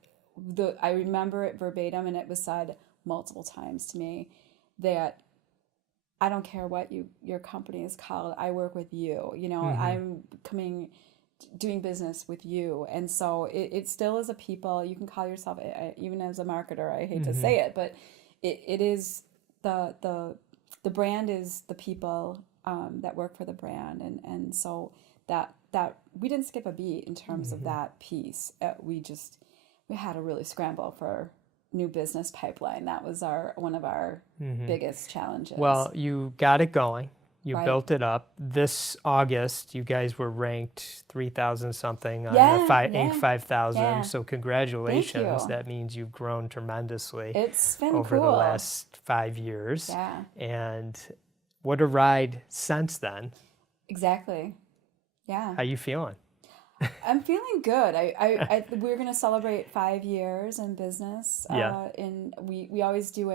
I remember it verbatim, and it was said multiple times to me that I don't care what your company is called. I work with you. I'm doing business with you, and so it still is a people. You can call yourself, even as a marketer, I hate to say it, but it is the brand is the people that work for the brand, and so that we didn't skip a beat in terms of that piece. We had to really scramble for new business pipeline. That was one of our biggest challenges. Well, you got it going. You Right. built it up. This August, you guys were ranked 3,000 something on Yeah, the yeah, Inc. 5000. yeah. So congratulations. Thank you. That means you've grown tremendously It's been over cool. the last 5 years. Yeah, And what a ride since then. exactly. Yeah. How you feeling? I'm feeling good. We're going to celebrate 5 years in business. Yeah. And we always do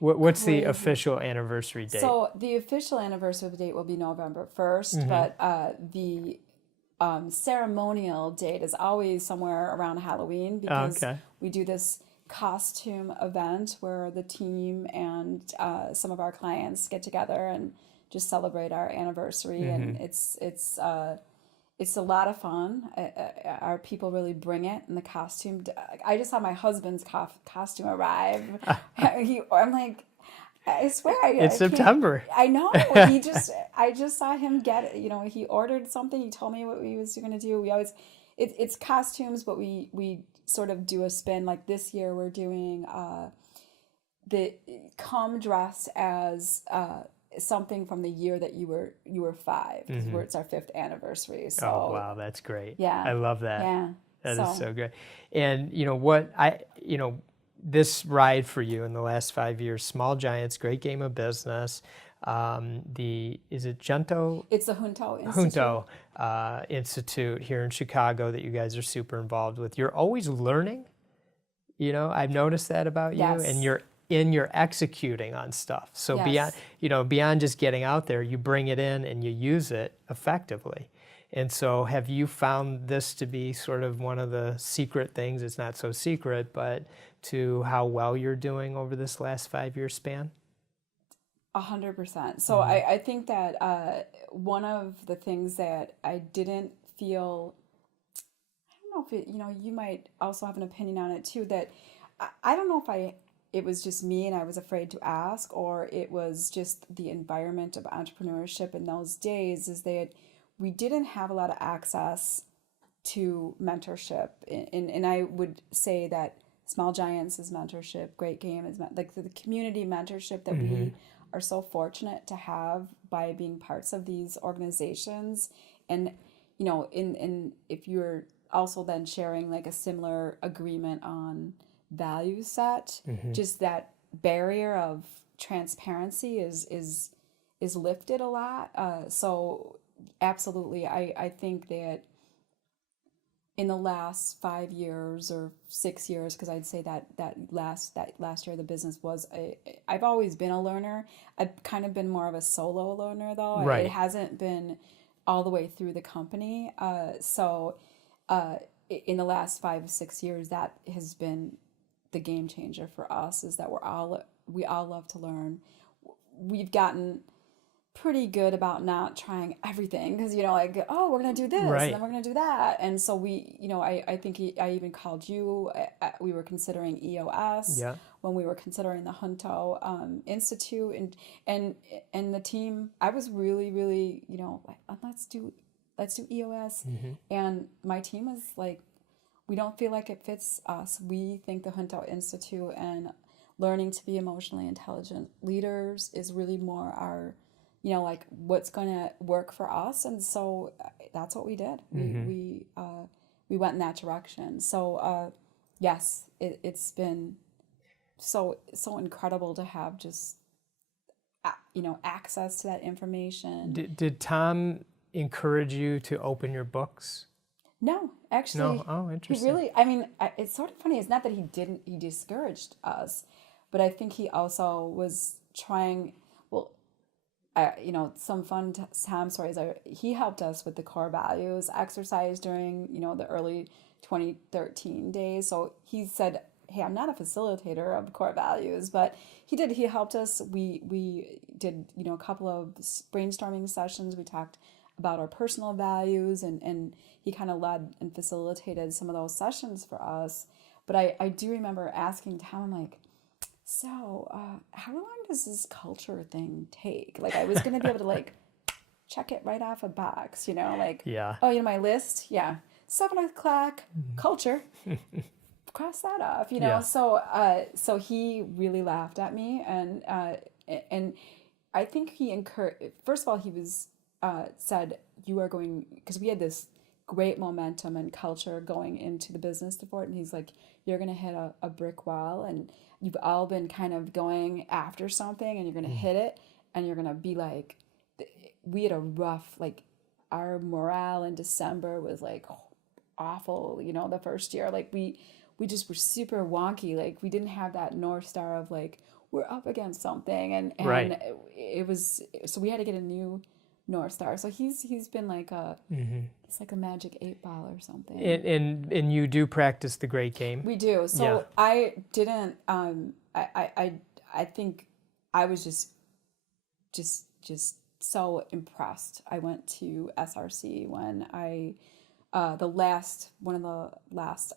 What's the crazy- official anniversary date? So the official anniversary date will be November 1st, but the ceremonial date is always somewhere around Halloween, because okay. we do this costume event where the team and some of our clients get together and just celebrate our anniversary, and it's a lot of fun. Our people really bring it, and the costume. I just saw my husband's costume arrive. I'm like, I swear, It's I can't- September. I know. I just saw him get it. He ordered something. He told me what he was going to do. It's costumes, but we sort of do a spin. Like this year, we're doing the come dressed as something from the year that you were 5, where it's our 5th anniversary. So Oh, wow, that's great. yeah, I love that. yeah. That is so great. And this ride for you in the last 5 years, Small Giants, great game of business. Is it Junto? It's the Junto Institute here in Chicago that you guys are super involved with. You're always learning. I've noticed that about you, Yes. and you're executing on stuff. So Yes. beyond just getting out there, you bring it in and you use it effectively. And so have you found this to be sort of one of the secret things? It's not so secret, but to how well you're doing over this last 5-year span? 100%. So I think that one of the things that I didn't feel, I don't know if you might also have an opinion on it too, that I don't know if it was just me and I was afraid to ask, or it was just the environment of entrepreneurship in those days, is that we didn't have a lot of access to mentorship. And I would say that Small Giants is mentorship, Great Game is like the community mentorship that we are so fortunate to have by being parts of these organizations. And, in if you're also then sharing like a similar agreement on value set, just that barrier of transparency is lifted a lot. So absolutely, I think that in the last 5 years or 6 years, because I'd say that last year the business was I've always been a learner. I've kind of been more of a solo learner though. Right. It hasn't been all the way through the company. So in the last 5-6 years, that has been the game changer for us, is that we all love to learn. We've gotten pretty good about not trying everything, because we're gonna do this, Right. and then we're gonna do that, and so we I think I even called you. We were considering EOS when we were considering the Junto Institute, and the team. I was really like, let's do EOS, and my team was like, we don't feel like it fits us. We think the Junto Institute and learning to be emotionally intelligent leaders is really more our like what's going to work for us. And so that's what we did. We went in that direction. So yes, it's been so incredible to have just access to that information. Did Tom encourage you to open your books? No, actually. No? Oh, interesting. He really, it's sort of funny. It's not that he discouraged us, but I think he also was trying, some fun Tom stories. He helped us with the core values exercise during, the early 2013 days. So he said, hey, I'm not a facilitator of core values, but he helped us. We did, a couple of brainstorming sessions. We talked about our personal values, and he kind of led and facilitated some of those sessions for us. But I do remember asking Tom, like, so how long does this culture thing take? Like, I was going to be able to like check it right off a box, like, my list. Yeah. 7 o'clock, culture. Cross that off, Yeah. So he really laughed at me, and I think he encouraged. First of all, he was said, you are going, because we had this great momentum and culture going into the business support, and he's like, you're going to hit a brick wall, and you've all been kind of going after something, and you're going to hit it, and you're going to be like, we had a rough, like, our morale in December was like awful, the first year. Like we just were super wonky. Like we didn't have that North Star of like, we're up against something. And Right. it was, so we had to get a new North Star. So he's been like it's like a magic 8 ball or something. And you do practice the great game? We do. So Yeah. I didn't, I think I was just so impressed. I went to SRC when one of the last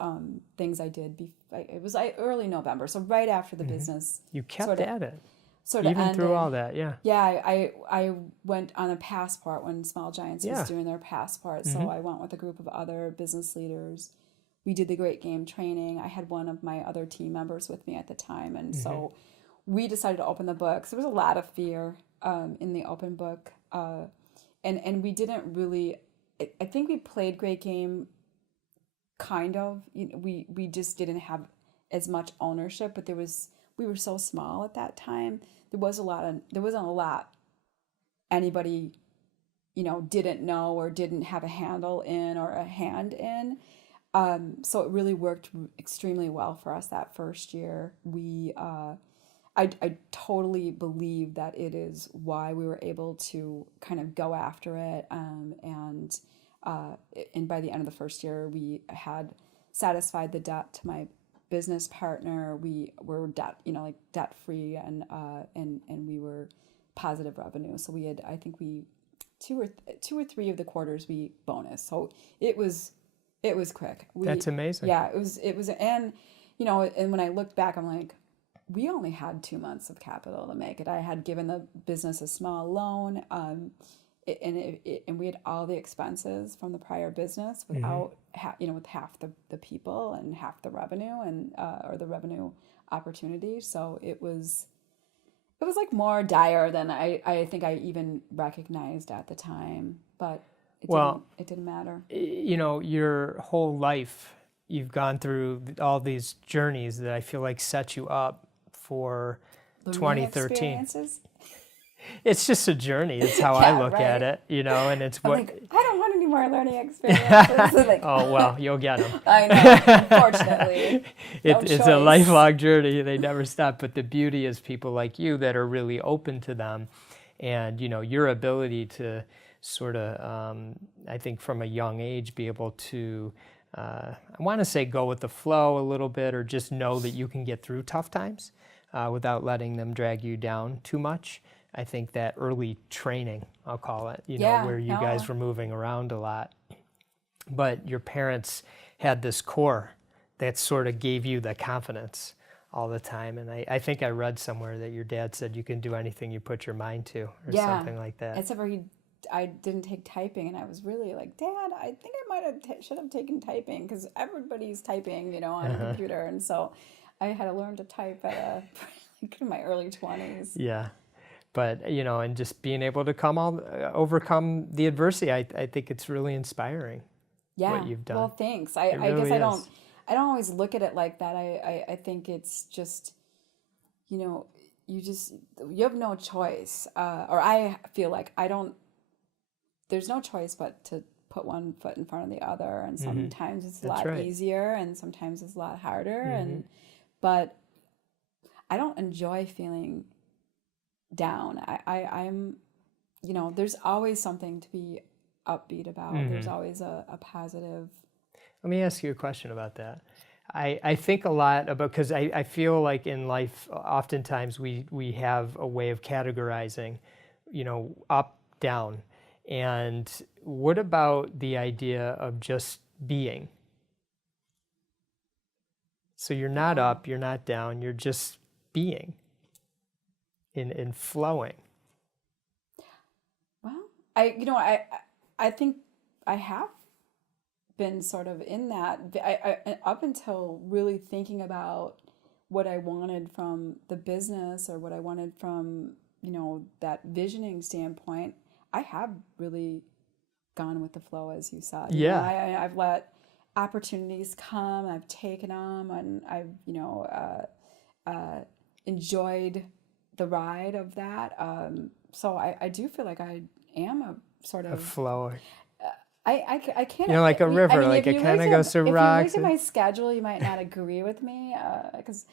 things I did, it was early November, so right after the business. You kept sort of, at it. Sort of Even ended. through all that, yeah. Yeah, I went on a passport when Small Giants was doing their passport, so I went with a group of other business leaders. we did the Great Game training. I had one of my other team members with me at the time, and so we decided to open the book. So there was a lot of fear in the open book, and we didn't really. I think we played Great Game, kind of. We just didn't have as much ownership, but we were so small at that time. There wasn't a lot anybody, didn't know or didn't have a handle in or a hand in. So it really worked extremely well for us that first year. I totally believe that it is why we were able to kind of go after it. And by the end of the first year, we had satisfied the debt to my business partner. We were debt free, and we were positive revenue. So we had, I think two or three of the quarters we bonus. So it was quick. That's amazing. Yeah, it was, and and when I looked back, I'm like, we only had 2 months of capital to make it. I had given the business a small loan, and we had all the expenses from the prior business without, with half the people and half the revenue or the revenue opportunity. So it was like more dire than I think I even recognized at the time, but it didn't matter. Your whole life, you've gone through all these journeys that I feel like set you up for Learning 2013. Experiences? It's just a journey. It's how I look at it, and it's I'm what. like, I don't want any more learning experiences. Like, Oh, well, you'll get them. I know, unfortunately. It's a lifelong journey. They never stop. But the beauty is people like you that are really open to them, and your ability to sort of, I think from a young age, be able to, I want to say go with the flow a little bit, or just know that you can get through tough times without letting them drag you down too much. I think that early training, I'll call it, where you guys were moving around a lot. But your parents had this core that sort of gave you the confidence all the time. And I think I read somewhere that your dad said you can do anything you put your mind to, or something like that. Except for I didn't take typing, and I was really like, Dad, I think I might have should have taken typing, because everybody's typing, on a computer. And so I had to learn to type at in my early 20s. Yeah. But, and just being able to overcome the adversity, I think it's really inspiring what you've done. Well, thanks. I guess I don't always look at it like that. I think it's just, you have no choice. Or I feel like there's no choice but to put one foot in front of the other. And sometimes it's a lot easier, and sometimes it's a lot harder. But I don't enjoy feeling down. I'm there's always something to be upbeat about. There's always a positive. Let me ask you a question about that. I think a lot about, because I feel like in life oftentimes we have a way of categorizing, up, down. And what about the idea of just being? So you're not up, you're not down, you're just being. In flowing. Well, I think I have been sort of in that. I up until really thinking about what I wanted from the business, or what I wanted from that visioning standpoint, I have really gone with the flow, as you said. I've let opportunities come, I've taken them, and I've enjoyed the ride of that. So I do feel like I am a sort of a flower. I can't. Like a river, it kind of goes through rocks. If you look at my schedule, you might not agree with me, because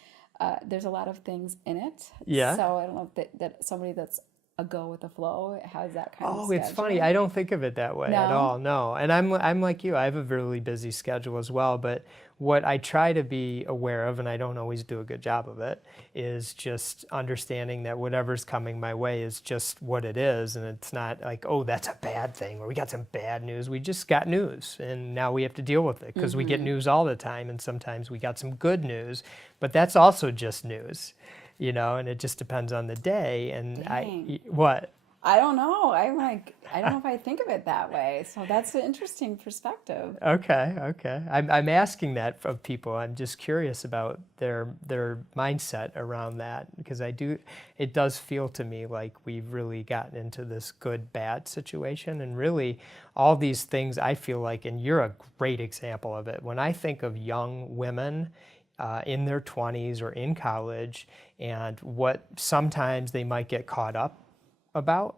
there's a lot of things in it. Yeah. So I don't know if that somebody that's a go with the flow has that kind of schedule. Oh, it's funny. I don't think of it that way at all. No. And I'm like you. I have a really busy schedule as well. But what I try to be aware of, and I don't always do a good job of it, is just understanding that whatever's coming my way is just what it is. And it's not like, oh, that's a bad thing, or we got some bad news. We just got news, and now we have to deal with it, because we get news all the time. And sometimes we got some good news, but that's also just news. And it just depends on the day. And Dang. what? I don't know. I'm like, I don't know if I think of it that way. So that's an interesting perspective. Okay. I'm asking that of people. I'm just curious about their mindset around that, because it does feel to me like we've really gotten into this good bad situation, and really all these things I feel like, and you're a great example of it. When I think of young women in their 20s or in college, and what sometimes they might get caught up about,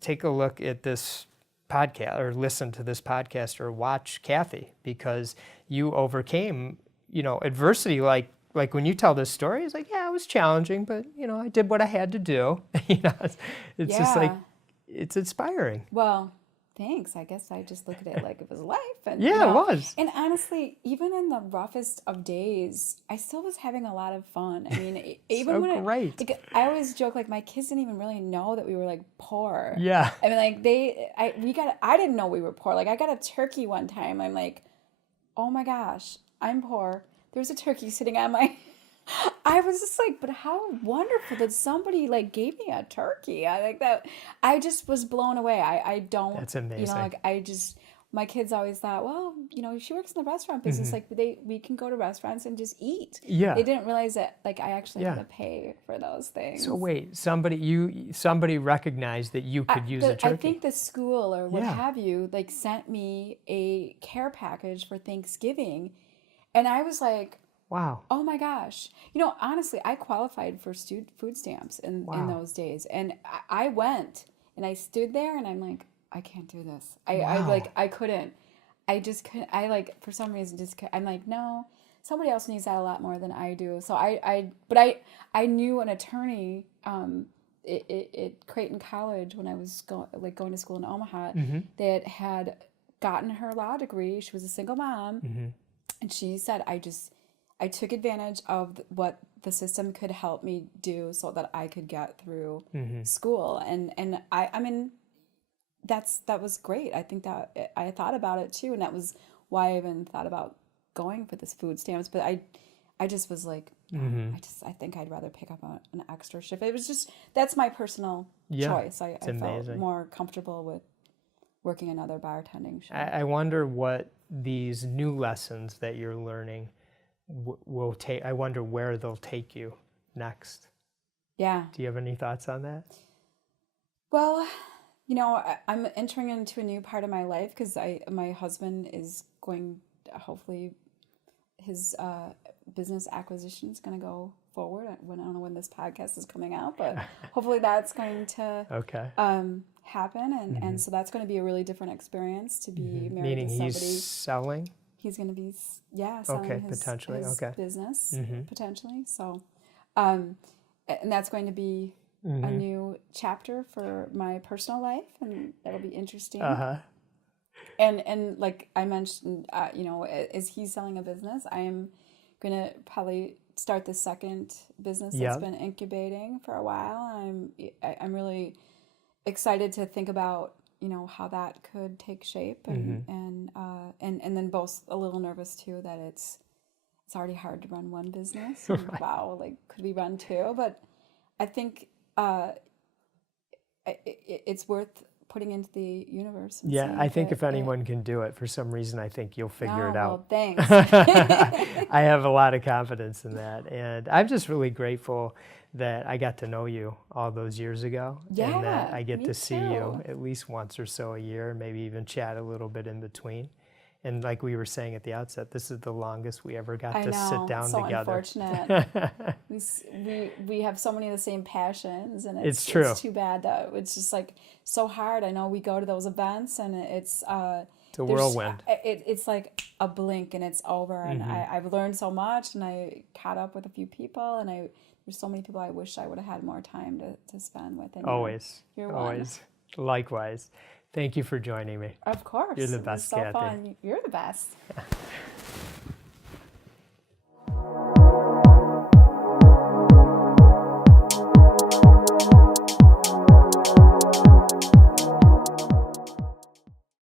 take a look at this podcast, or listen to this podcast, or watch Kathy, because you overcame, adversity. Like when you tell this story, it's like, yeah, it was challenging, but I did what I had to do. It's just like, it's inspiring. Well, thanks. I guess I just look at it like it was life. And, Yeah, it was. And honestly, even in the roughest of days, I still was having a lot of fun. I mean, even when great. I always joke, like, my kids didn't even really know that we were, like, poor. Yeah. I mean, like, I didn't know we were poor. Like, I got a turkey one time. I'm like, oh my gosh, I'm poor. There's a turkey sitting on my... I was just like, but how wonderful that somebody like gave me a turkey. I like that. I just was blown away. I don't. That's amazing. My kids always thought, well, she works in the restaurant business. Like we can go to restaurants and just eat. Yeah. They didn't realize that like I actually had to pay for those things. So wait, somebody recognized that you could use a turkey. I think the school or what have you like sent me a care package for Thanksgiving, and I was like, wow. Oh my gosh. Honestly, I qualified for food stamps in those days. And I went and I stood there and I'm like, I can't do this. I couldn't. I just couldn't. For some reason, I'm like, no, somebody else needs that a lot more than I do. So I knew an attorney at Creighton College when I was going to school in Omaha that had gotten her law degree. She was a single mom. And she said, I took advantage of what the system could help me do so that I could get through school. And I mean, that was great. I think that I thought about it too. And that was why I even thought about going for this food stamps. But I just was like, I think I'd rather pick up an extra shift. It was just, that's my personal choice. I felt more comfortable with working another bartending shift. I wonder what these new lessons that you're learning will take. I wonder where they'll take you next. Yeah. Do you have any thoughts on that? Well, I'm entering into a new part of my life because my husband is going, hopefully his business acquisition is going to go forward. I don't know when this podcast is coming out, but hopefully that's going to happen. And so that's going to be a really different experience to be married Meaning to somebody. He's selling? He's going to be, selling his business, potentially. So, and that's going to be a new chapter for my personal life, and that'll be interesting. And like I mentioned, as he's selling a business, I am going to probably start the second business that's been incubating for a while. I'm really excited to think about how that could take shape, and then both a little nervous too that it's already hard to run one business. And wow, like could we run two? But I think it's worth putting into the universe. Yeah, I think if anyone can do it, for some reason, I think you'll figure it out. Well, thanks. I have a lot of confidence in that, and I'm just really grateful that I got to know you all those years ago, and that I get to see you at least once or so a year, maybe even chat a little bit in between. And like we were saying at the outset, this is the longest we ever got to sit down together. Unfortunate. we have so many of the same passions, and it's true. It's too bad that it's just like so hard. I know we go to those events, and it's a whirlwind. It's like a blink, and it's over. And I've learned so much, and I caught up with a few people, and there's so many people I wish I would have had more time to spend with. And Always. You're always. One. Likewise. Thank you for joining me. Of course. You're the best, It was so Kathy. fun. You're the best.